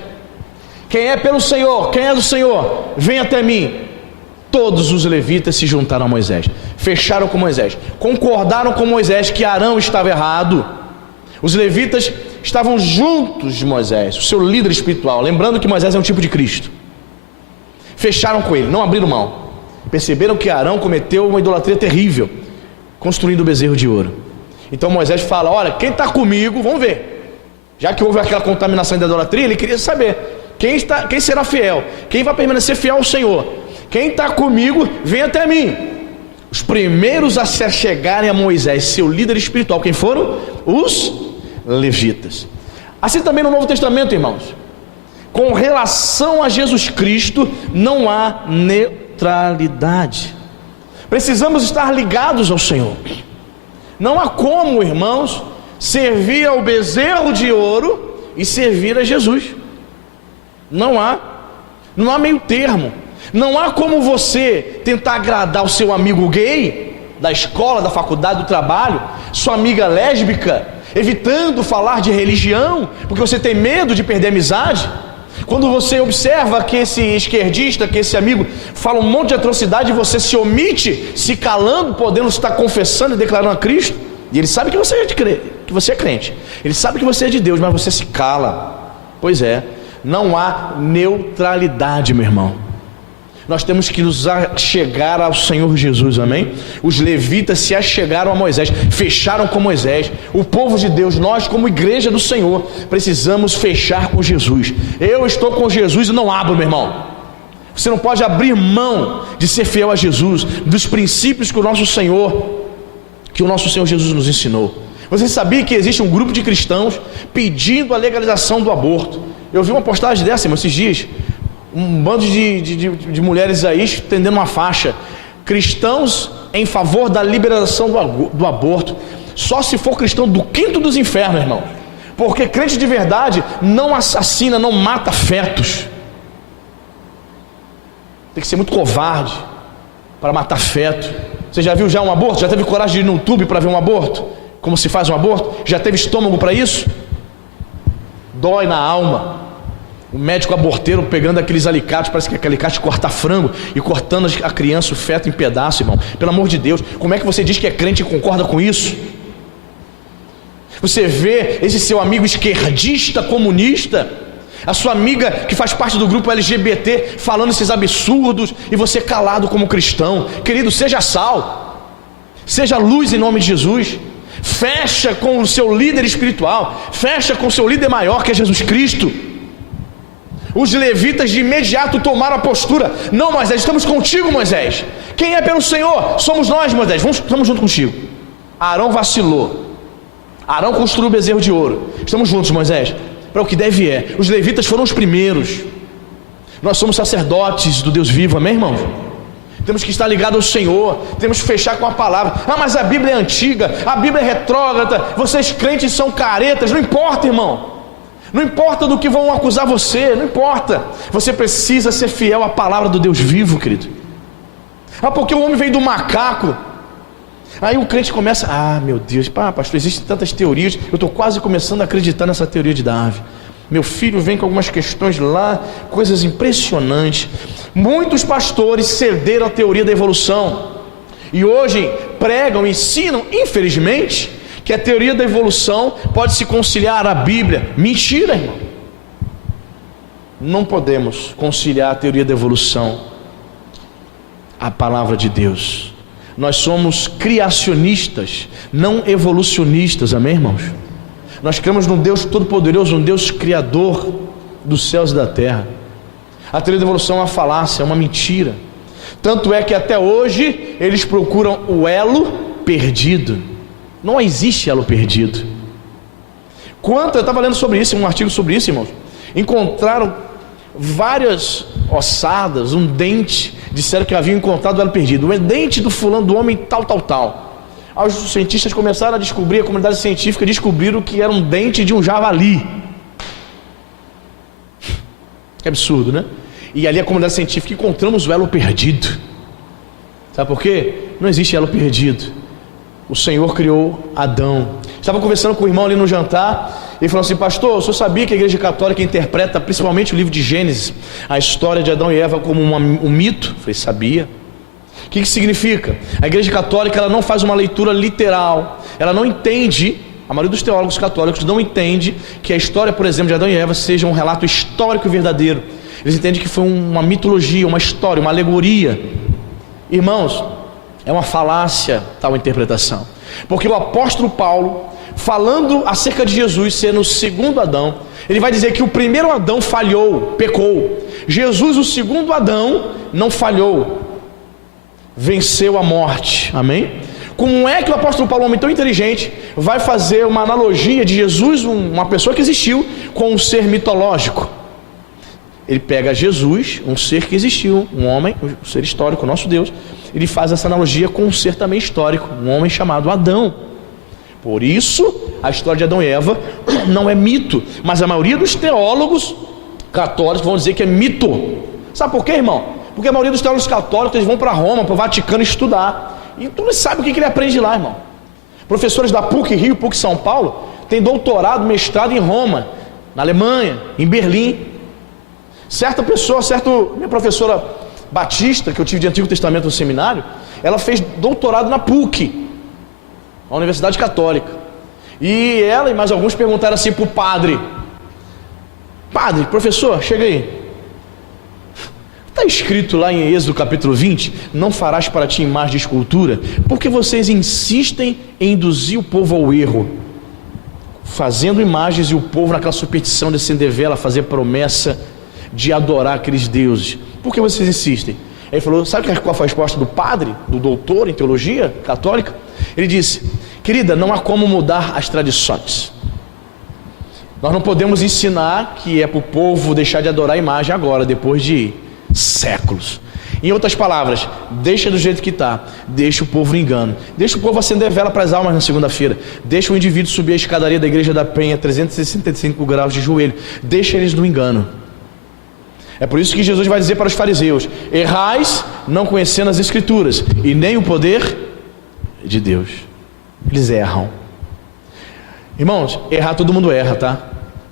quem é pelo Senhor, quem é do Senhor, vem até mim. Todos os levitas se juntaram a Moisés, fecharam com Moisés, concordaram com Moisés que Arão estava errado, Os levitas estavam juntos de Moisés, o seu líder espiritual, lembrando que Moisés é um tipo de Cristo. Fecharam com ele, não abriram mão. Perceberam que Arão cometeu uma idolatria terrível, construindo o bezerro de ouro. Então Moisés fala: olha, quem está comigo, vamos ver. Já que houve aquela contaminação da idolatria, ele queria saber quem será fiel, quem vai permanecer fiel ao Senhor. Quem está comigo, vem até mim. Os primeiros a se achegarem a Moisés, seu líder espiritual, quem foram? Os levitas. Assim também no Novo Testamento, irmãos, com relação a Jesus Cristo, não há neutralidade. Precisamos estar ligados ao Senhor. Não há como, irmãos, servir ao bezerro de ouro e servir a Jesus. Não há meio termo. Não há como você tentar agradar o seu amigo gay da escola, da faculdade, do trabalho, sua amiga lésbica, evitando falar de religião, porque você tem medo de perder a amizade. Quando você observa que esse esquerdista, que esse amigo fala um monte de atrocidade, você se omite, se calando, podendo estar confessando e declarando a Cristo, e ele sabe que você é crente, ele sabe que você é de Deus, mas você se cala. Pois é, não há neutralidade, meu irmão. Nós temos que nos achegar ao Senhor Jesus, amém? Os levitas se achegaram a Moisés, fecharam com Moisés. O povo de Deus, nós como igreja do Senhor, precisamos fechar com Jesus. Eu estou com Jesus e não abro, meu irmão. Você não pode abrir mão de ser fiel a Jesus, dos princípios que o nosso Senhor Jesus nos ensinou. Você sabia que existe um grupo de cristãos pedindo a legalização do aborto? Eu vi uma postagem dessa, irmão, esses dias. Um bando de mulheres aí estendendo uma faixa: cristãos em favor da liberação do aborto, só se for cristão do quinto dos infernos, irmão, porque crente de verdade não assassina, não mata fetos. Tem que ser muito covarde para matar feto. Você já viu um aborto? Já teve coragem de ir no YouTube para ver um aborto? Como se faz um aborto? Já teve estômago para isso? Dói na alma. O médico aborteiro pegando aqueles alicates, parece que aquele alicate corta frango, e cortando a criança, o feto em pedaço, irmão. Pelo amor de Deus, como é que você diz que é crente e concorda com isso? Você vê esse seu amigo esquerdista, comunista, a sua amiga que faz parte do grupo LGBT falando esses absurdos, e você calado como cristão. Querido, seja sal, seja luz em nome de Jesus. Fecha com o seu líder espiritual, fecha com o seu líder maior, que é Jesus Cristo. Os levitas de imediato tomaram a postura: não, Moisés, estamos contigo, Moisés. Quem é pelo Senhor? Somos nós, Moisés, estamos juntos contigo. Arão vacilou, Arão construiu o bezerro de ouro. Estamos juntos, Moisés, para o que deve é. Os levitas foram os primeiros. Nós somos sacerdotes do Deus vivo, amém, irmãos? Temos que estar ligados ao Senhor, temos que fechar com a palavra. Ah, mas a Bíblia é antiga, a Bíblia é retrógrada, vocês crentes são caretas. Não importa, irmão. Não importa do que vão acusar você, não importa. Você precisa ser fiel à palavra do Deus vivo, querido. Ah, porque o homem veio do macaco. Aí o crente começa: ah, meu Deus, pastor, existem tantas teorias, eu estou quase começando a acreditar nessa teoria de Darwin. Meu filho vem com algumas questões lá, coisas impressionantes. Muitos pastores cederam à teoria da evolução, e hoje pregam, ensinam, infelizmente, que a teoria da evolução pode se conciliar à Bíblia. Mentira, irmão. Não podemos conciliar a teoria da evolução à palavra de Deus. Nós somos criacionistas, não evolucionistas, amém, irmãos? Nós cremos num Deus todo-poderoso, um Deus criador dos céus e da terra. A teoria da evolução é uma falácia, é uma mentira. Tanto é que até hoje eles procuram o elo perdido. Não existe elo perdido. Eu estava lendo sobre isso, um artigo sobre isso, irmãos. Encontraram várias ossadas, um dente. Disseram que haviam encontrado o elo perdido. O dente do fulano, do homem tal. Aí os cientistas começaram a descobrir, a comunidade científica descobriram que era um dente de um javali. Que absurdo, né? E ali a comunidade científica: encontramos o elo perdido. Sabe por quê? Não existe elo perdido. O Senhor criou Adão. Estava conversando com o irmão ali no jantar, e falou assim: pastor, o senhor sabia que a igreja católica interpreta principalmente o livro de Gênesis, a história de Adão e Eva, como um mito? Eu falei: sabia. O que significa? A igreja católica, ela não faz uma leitura literal, ela não entende a maioria dos teólogos católicos não entende que a história, por exemplo, de Adão e Eva seja um relato histórico e verdadeiro. Eles entendem que foi uma mitologia, uma história, uma alegoria. Irmãos, é uma falácia tal interpretação, porque o apóstolo Paulo, falando acerca de Jesus sendo o segundo Adão, ele vai dizer que o primeiro Adão falhou, pecou. Jesus, o segundo Adão, não falhou, venceu a morte. Amém? Como é que o apóstolo Paulo, um homem tão inteligente, vai fazer uma analogia de Jesus, uma pessoa que existiu, com um ser mitológico? Ele pega Jesus, um ser que existiu, um homem, um ser histórico, nosso Deus, ele faz essa analogia com um ser também histórico, um homem chamado Adão. Por isso, a história de Adão e Eva não é mito, mas a maioria dos teólogos católicos vão dizer que é mito. Sabe por quê, irmão? Porque a maioria dos teólogos católicos eles vão para Roma, para o Vaticano estudar, e tu não sabe o que ele aprende lá, irmão. Professores da PUC Rio, PUC São Paulo, têm doutorado, mestrado em Roma, na Alemanha, em Berlim. Certa pessoa, minha professora Batista, que eu tive de Antigo Testamento no seminário, ela fez doutorado na PUC, a Universidade Católica. E ela e mais alguns perguntaram assim para o padre: professor, chega aí, está escrito lá em Êxodo capítulo 20, não farás para ti imagem de escultura, porque vocês insistem em induzir o povo ao erro, fazendo imagens, e o povo naquela superstição de acender vela, fazer promessa de adorar aqueles deuses. Por que vocês insistem? Ele falou: sabe qual foi a resposta do padre, do doutor em teologia católica? Ele disse: querida, não há como mudar as tradições. Nós não podemos ensinar que é para o povo deixar de adorar a imagem agora, depois de séculos. Em outras palavras, deixa do jeito que está, deixa o povo no engano, deixa o povo acender vela para as almas na segunda-feira, deixa o indivíduo subir a escadaria da igreja da Penha 365 graus de joelho, deixa eles no engano. É por isso que Jesus vai dizer para os fariseus: errais não conhecendo as escrituras e nem o poder de Deus. Eles erram. Irmãos, errar todo mundo erra, tá?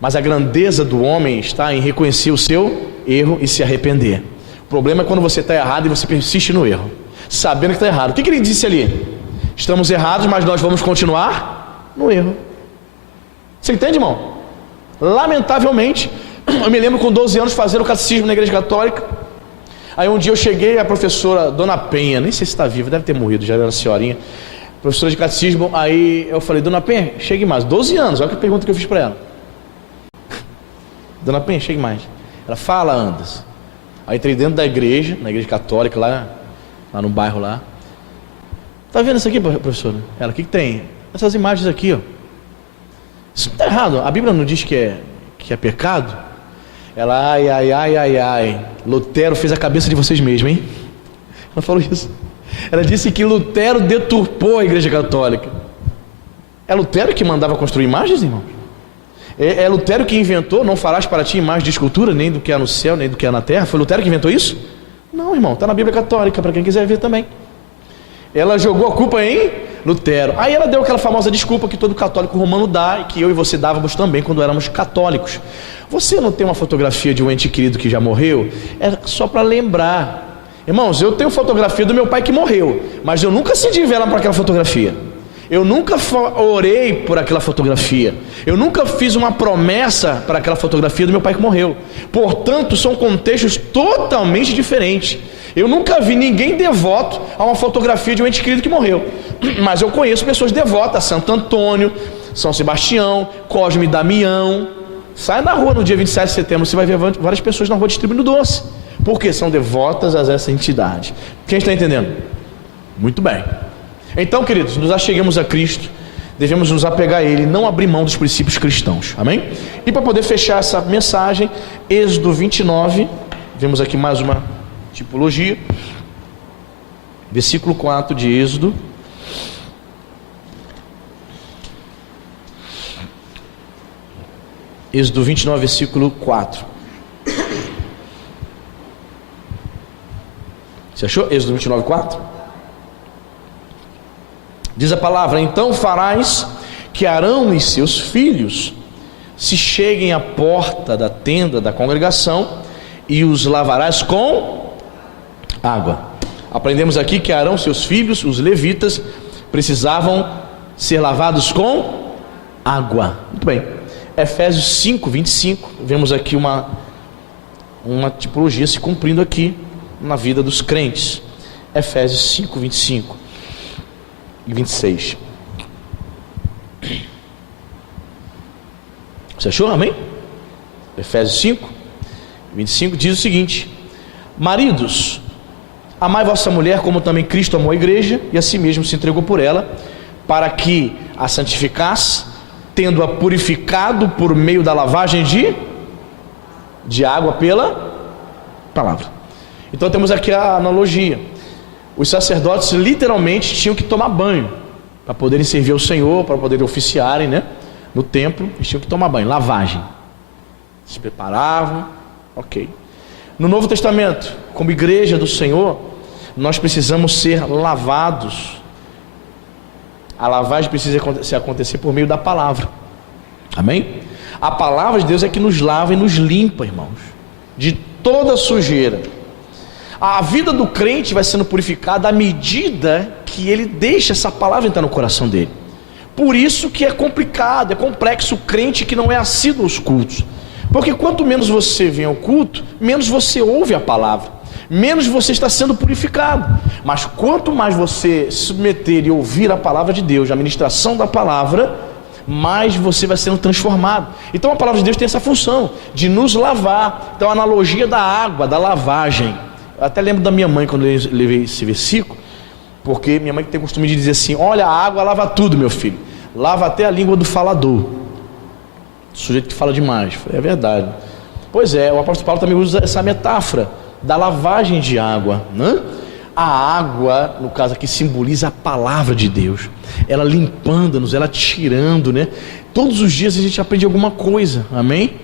Mas a grandeza do homem está em reconhecer o seu erro e se arrepender. O problema é quando você está errado e você persiste no erro, sabendo que está errado. O que ele disse ali? Estamos errados, mas nós vamos continuar no erro. Você entende, irmão? Lamentavelmente, eu me lembro com 12 anos fazendo catecismo na igreja católica. Aí um dia eu cheguei, a professora Dona Penha, nem sei se está viva, deve ter morrido, já era uma senhorinha, professora de catecismo. Aí eu falei: Dona Penha, chegue mais. 12 anos, olha que pergunta que eu fiz para ela. Dona Penha, chegue mais. Ela: fala, Andas. Aí entrei dentro da igreja, na igreja católica, lá no bairro lá. Tá vendo isso aqui, professora? Ela: o que tem? Essas imagens aqui, ó. Isso não está errado, a Bíblia não diz que é pecado? Ela: ai, Lutero fez a cabeça de vocês mesmos, hein? Ela falou isso. Ela disse que Lutero deturpou a igreja católica. É Lutero que mandava construir imagens, irmão? É Lutero que inventou: não farás para ti imagem de escultura, nem do que há no céu, nem do que há na terra? Foi Lutero que inventou isso? Não, irmão, está na Bíblia católica, para quem quiser ver também. Ela jogou a culpa em Lutero. Aí ela deu aquela famosa desculpa que todo católico romano dá, e que eu e você dávamos também quando éramos católicos: você não tem uma fotografia de um ente querido que já morreu? É só para lembrar. Irmãos, eu tenho fotografia do meu pai que morreu, mas eu nunca acendi vela para aquela fotografia, eu nunca orei por aquela fotografia, eu nunca fiz uma promessa para aquela fotografia do meu pai que morreu. Portanto, são contextos totalmente diferentes. Eu nunca vi ninguém devoto a uma fotografia de um ente querido que morreu, mas eu conheço pessoas devotas a Santo Antônio, São Sebastião, Cosme e Damião. Sai na rua no dia 27 de setembro, você vai ver várias pessoas na rua distribuindo doce, porque são devotas a essa entidade. Quem está entendendo? Muito bem. Então, queridos, nos acheguemos a Cristo, devemos nos apegar a Ele, não abrir mão dos princípios cristãos. Amém? E para poder fechar essa mensagem, Êxodo 29, vemos aqui mais uma tipologia, versículo 4 de Êxodo. Êxodo 29, versículo 4. Você achou? Êxodo 29, 4. Diz a palavra: então farás que Arão e seus filhos se cheguem à porta da tenda da congregação e os lavarás com água. Aprendemos aqui que Arão e seus filhos, os levitas, precisavam ser lavados com água. Muito bem. Efésios 5, 25. Vemos aqui uma tipologia se cumprindo aqui na vida dos crentes. Efésios 5, 25 e 26. Você achou? Amém? Efésios 5, 25 diz o seguinte: maridos, amai vossa mulher como também Cristo amou a igreja e a si mesmo se entregou por ela, para que a santificasse, tendo-a purificado por meio da lavagem de água pela palavra. Então temos aqui a analogia. Os sacerdotes literalmente tinham que tomar banho para poderem servir ao Senhor, para poderem oficiarem, né, no templo. Eles tinham que tomar banho, lavagem. Se preparavam, ok. No Novo Testamento, como igreja do Senhor, nós precisamos ser lavados. A lavagem precisa acontecer por meio da palavra. Amém? A palavra de Deus é que nos lava e nos limpa, irmãos, de toda sujeira. A vida do crente vai sendo purificada à medida que ele deixa essa palavra entrar no coração dele. Por isso que é complicado, é complexo o crente que não é assíduo aos cultos. Porque quanto menos você vem ao culto, menos você ouve a palavra, menos você está sendo purificado. Mas quanto mais você se submeter e ouvir a palavra de Deus, a ministração da palavra, mais você vai sendo transformado. Então a palavra de Deus tem essa função de nos lavar. Então a analogia da água, da lavagem. Eu até lembro da minha mãe quando eu levei esse versículo, porque minha mãe tem o costume de dizer assim: olha, a água lava tudo, meu filho, lava até a língua do falador, o sujeito que fala demais. Eu falei, é verdade. Pois é, o apóstolo Paulo também usa essa metáfora da lavagem de água, né? A água, no caso aqui, simboliza a palavra de Deus, ela limpando-nos, ela tirando, né? Todos os dias a gente aprende alguma coisa, amém?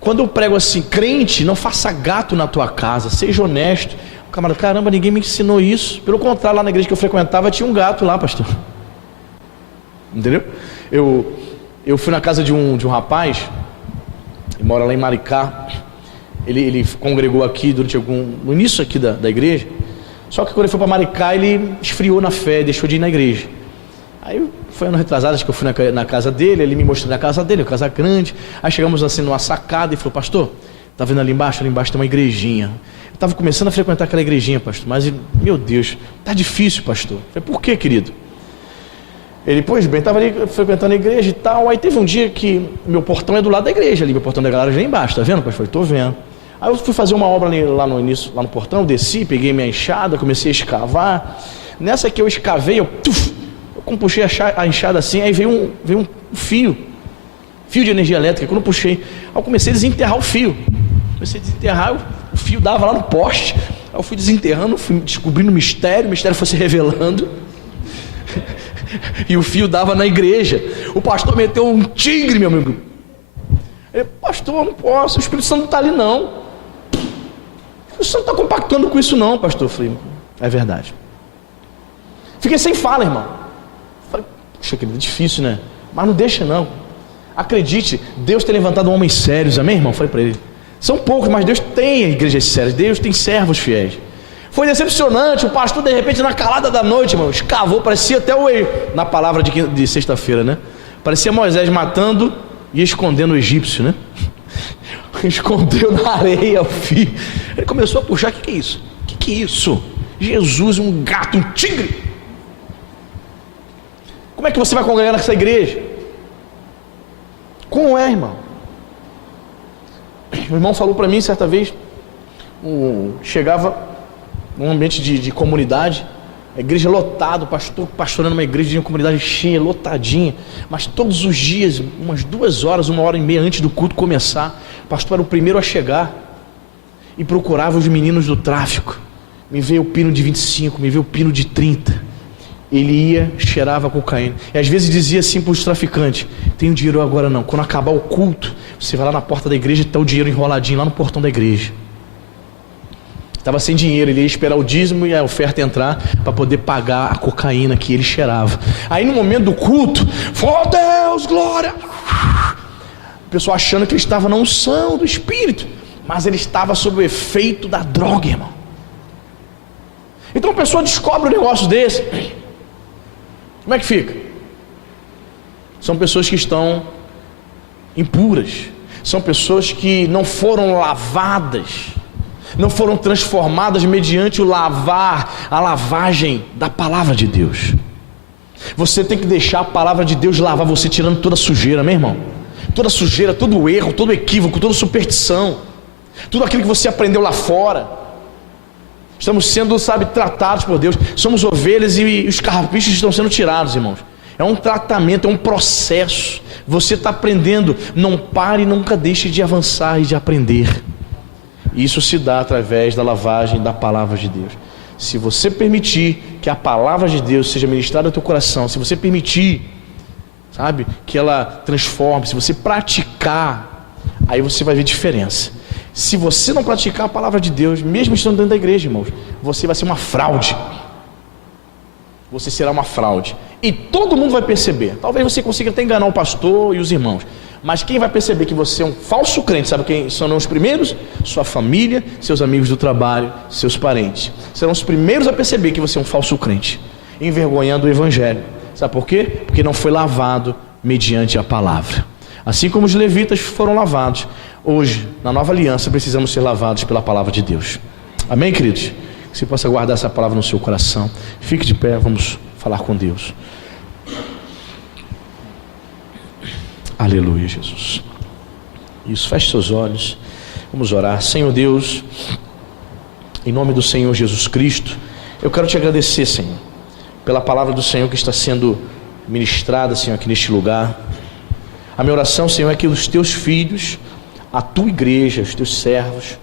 Quando eu prego assim, crente, não faça gato na tua casa, seja honesto. O camarada, caramba, ninguém me ensinou isso. Pelo contrário, lá na igreja que eu frequentava tinha um gato lá, pastor. Entendeu? Eu fui na casa de um rapaz, ele mora lá em Maricá. Ele congregou aqui no início aqui da igreja. Só que quando ele foi para Maricá, ele esfriou na fé, deixou de ir na igreja. Aí foi ano retrasado, acho que eu fui na casa dele, ele me mostrou a casa dele, uma casa grande. Aí chegamos assim numa sacada e falou: pastor, tá vendo ali embaixo? Ali embaixo tem uma igrejinha. Eu estava começando a frequentar aquela igrejinha, pastor, mas meu Deus, tá difícil, pastor. Eu falei, por quê, querido? Ele, pois bem, estava ali frequentando a igreja e tal. Aí teve um dia que meu portão é do lado da igreja ali, meu portão da garagem lá embaixo, tá vendo, pastor? Eu tô vendo. Aí eu fui fazer uma obra lá no início, lá no portão, eu desci, peguei minha enxada, comecei a escavar. Nessa que eu escavei, eu puxei a enxada assim, aí veio um fio de energia elétrica. Quando eu puxei, aí eu comecei a desenterrar o fio. O fio dava lá no poste. Aí eu fui desenterrando, fui descobrindo o mistério foi se revelando. E o fio dava na igreja. O pastor meteu um tigre, meu amigo. Ele, pastor, eu não posso, o Espírito Santo não está ali não. O Espírito Santo não está compactando com isso não, pastor. Eu falei, é verdade. Fiquei sem fala, irmão. Falei, puxa, querido, é difícil, né? Mas não deixa não. Acredite, Deus tem levantado homens sérios, amém, irmão? Falei para ele. São poucos, mas Deus tem igrejas sérias, Deus tem servos fiéis. Foi decepcionante, o pastor de repente na calada da noite, irmão, escavou, parecia até na palavra de sexta-feira, né? Parecia Moisés matando e escondendo o egípcio, né? Escondeu na areia o fio. Ele começou a puxar, o que é isso? O que é isso? Jesus, um gato, um tigre. Como é que você vai congregar nessa igreja? Como é, irmão? O irmão falou para mim certa vez, chegava num ambiente de comunidade, a igreja lotada, o pastor pastorando uma igreja de uma comunidade cheia, lotadinha, mas todos os dias, umas 2 horas, 1h30 antes do culto começar, o pastor era o primeiro a chegar e procurava os meninos do tráfico. Me veio o pino de 25, me veio o pino de 30. Ele ia, cheirava cocaína, e às vezes dizia assim para os traficantes: tenho dinheiro agora não, quando acabar o culto, você vai lá na porta da igreja e está o dinheiro enroladinho lá no portão da igreja. Estava sem dinheiro, ele ia esperar o dízimo e a oferta entrar para poder pagar a cocaína que ele cheirava. Aí no momento do culto, oh Deus, glória! O pessoal achando que ele estava na unção do Espírito, mas ele estava sob o efeito da droga, irmão. Então a pessoa descobre um negócio desse, como é que fica? são pessoas que estão impuras, são pessoas que não foram lavadas, não foram transformadas mediante a lavagem da palavra de Deus. Você tem que deixar a palavra de Deus lavar você, tirando toda a sujeira, meu irmão. Toda a sujeira, todo o erro, todo o equívoco, toda a superstição, tudo aquilo que você aprendeu lá fora. Estamos sendo, tratados por Deus. Somos ovelhas e os carrapichos estão sendo tirados, irmãos. É um tratamento, é um processo. Você está aprendendo. Não pare, nunca deixe de avançar e de aprender. Isso se dá através da lavagem da palavra de Deus. Se você permitir que a palavra de Deus seja ministrada no teu coração, se você permitir, que ela transforme, se você praticar, aí você vai ver diferença. Se você não praticar a palavra de Deus, mesmo estando dentro da igreja, irmãos, você vai ser uma fraude. Você será uma fraude. E todo mundo vai perceber. Talvez você consiga até enganar o pastor e os irmãos, mas quem vai perceber que você é um falso crente, sabe quem são os primeiros? Sua família, seus amigos do trabalho, seus parentes. Serão os primeiros a perceber que você é um falso crente, envergonhando o evangelho. Sabe por quê? Porque não foi lavado mediante a palavra. Assim como os levitas foram lavados, hoje, na nova aliança, precisamos ser lavados pela palavra de Deus. Amém, queridos? Que você possa guardar essa palavra no seu coração. Fique de pé, vamos falar com Deus. Aleluia, Jesus. Isso, feche seus olhos. Vamos orar. Senhor Deus, em nome do Senhor Jesus Cristo, eu quero te agradecer, Senhor, pela palavra do Senhor que está sendo ministrada, Senhor, aqui neste lugar. A minha oração, Senhor, é que os teus filhos, a tua igreja, os teus servos,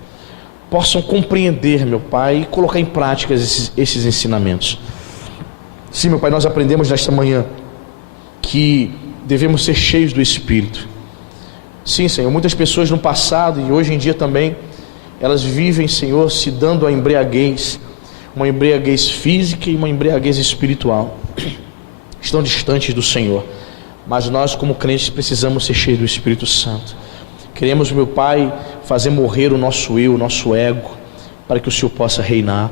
possam compreender, meu Pai, e colocar em prática esses ensinamentos. Sim, meu Pai, nós aprendemos nesta manhã que devemos ser cheios do Espírito. Sim, Senhor, muitas pessoas no passado e hoje em dia também, elas vivem, Senhor, se dando a embriaguez, uma embriaguez física e uma embriaguez espiritual. Estão distantes do Senhor, mas nós como crentes precisamos ser cheios do Espírito Santo. Queremos, meu Pai, fazer morrer o nosso eu, o nosso ego, para que o Senhor possa reinar.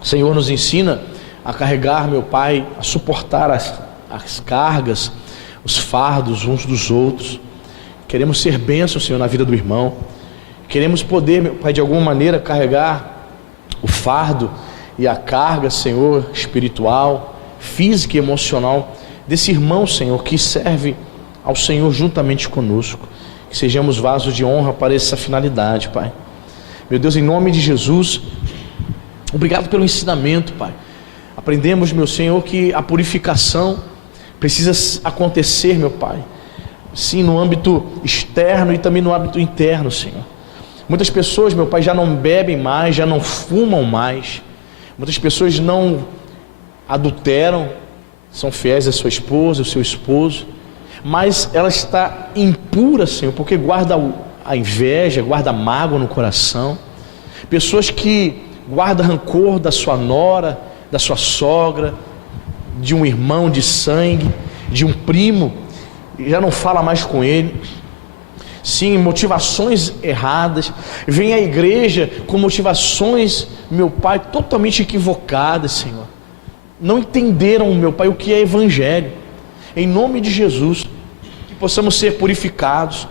O Senhor nos ensina a carregar, meu Pai, a suportar as cargas, os fardos uns dos outros. Queremos ser bênção, Senhor, na vida do irmão. Queremos poder, meu Pai, de alguma maneira carregar o fardo e a carga, Senhor, espiritual, física e emocional desse irmão, Senhor, que serve ao Senhor juntamente conosco. Que sejamos vasos de honra para essa finalidade, Pai. Meu Deus, em nome de Jesus, obrigado pelo ensinamento, Pai. Aprendemos, meu Senhor, que a purificação precisa acontecer, meu Pai, sim, no âmbito externo e também no âmbito interno, Senhor. Muitas pessoas, meu Pai, já não bebem mais, já não fumam mais. Muitas pessoas não adulteram, são fiéis à sua esposa, ao seu esposo, mas ela está impura, Senhor, porque guarda a inveja, guarda a mágoa no coração. Pessoas que guardam rancor da sua nora, da sua sogra, de um irmão de sangue, de um primo, e já não fala mais com ele. Sim, motivações erradas. Vem à igreja com motivações, meu Pai, totalmente equivocadas, Senhor. Não entenderam, meu Pai, o que é evangelho. Em nome de Jesus, que possamos ser purificados,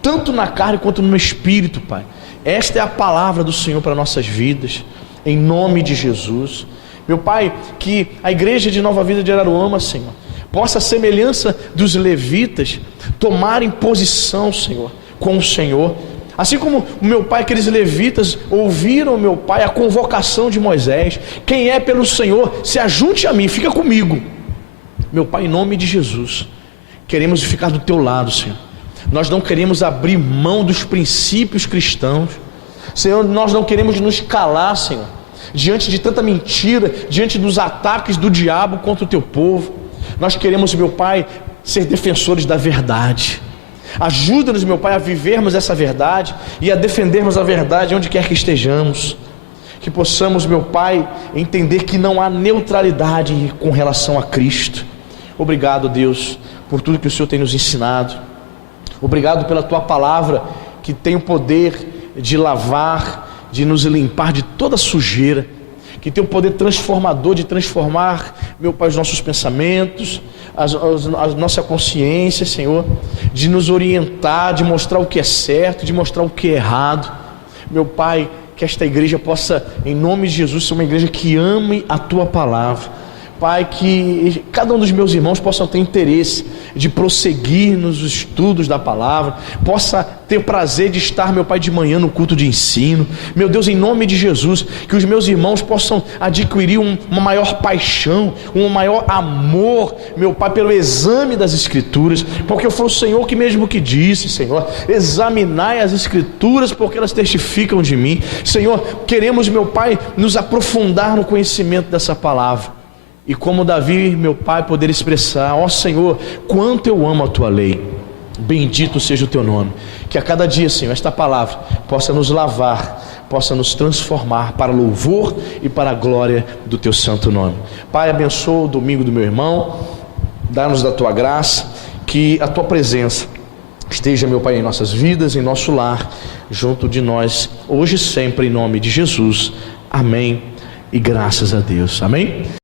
tanto na carne quanto no espírito, Pai. Esta é a palavra do Senhor para nossas vidas, em nome de Jesus. Meu Pai, que a igreja de Nova Vida de Araruama, Senhor, possa, a semelhança dos levitas, tomarem posição, Senhor, com o Senhor. Assim como, meu Pai, aqueles levitas ouviram, meu Pai, a convocação de Moisés: quem é pelo Senhor, se ajunte a mim, fica comigo. Meu Pai, em nome de Jesus, queremos ficar do teu lado, Senhor. Nós não queremos abrir mão dos princípios cristãos, Senhor. Nós não queremos nos calar, Senhor, diante de tanta mentira, diante dos ataques do diabo contra o teu povo. Nós queremos, meu Pai, ser defensores da verdade. Ajuda-nos, meu Pai, a vivermos essa verdade e a defendermos a verdade onde quer que estejamos. Que possamos, meu Pai, entender que não há neutralidade com relação a Cristo. Obrigado, Deus, por tudo que o Senhor tem nos ensinado. Obrigado pela tua palavra, que tem o poder de lavar, de nos limpar de toda sujeira. que tem o poder transformador de transformar, meu Pai, os nossos pensamentos, a nossa consciência, Senhor, de nos orientar, de mostrar o que é certo, de mostrar o que é errado. Meu Pai, que esta igreja possa, em nome de Jesus, ser uma igreja que ame a Tua palavra. Pai, que cada um dos meus irmãos possa ter interesse de prosseguir nos estudos da palavra, possa ter prazer de estar, meu Pai, de manhã no culto de ensino. Meu Deus, em nome de Jesus, que os meus irmãos possam adquirir uma maior paixão, um maior amor, meu Pai, pelo exame das Escrituras, porque foi o Senhor que mesmo que disse, Senhor, examinai as Escrituras, porque elas testificam de mim. Senhor, queremos, meu Pai, nos aprofundar no conhecimento dessa palavra. E como Davi, meu Pai, poder expressar: ó Senhor, quanto eu amo a Tua lei. Bendito seja o Teu nome. Que a cada dia, Senhor, esta palavra possa nos lavar, possa nos transformar para louvor e para a glória do Teu santo nome. Pai, abençoa o domingo do meu irmão, dá-nos da Tua graça, que a Tua presença esteja, meu Pai, em nossas vidas, em nosso lar, junto de nós, hoje e sempre, em nome de Jesus. Amém e graças a Deus. Amém.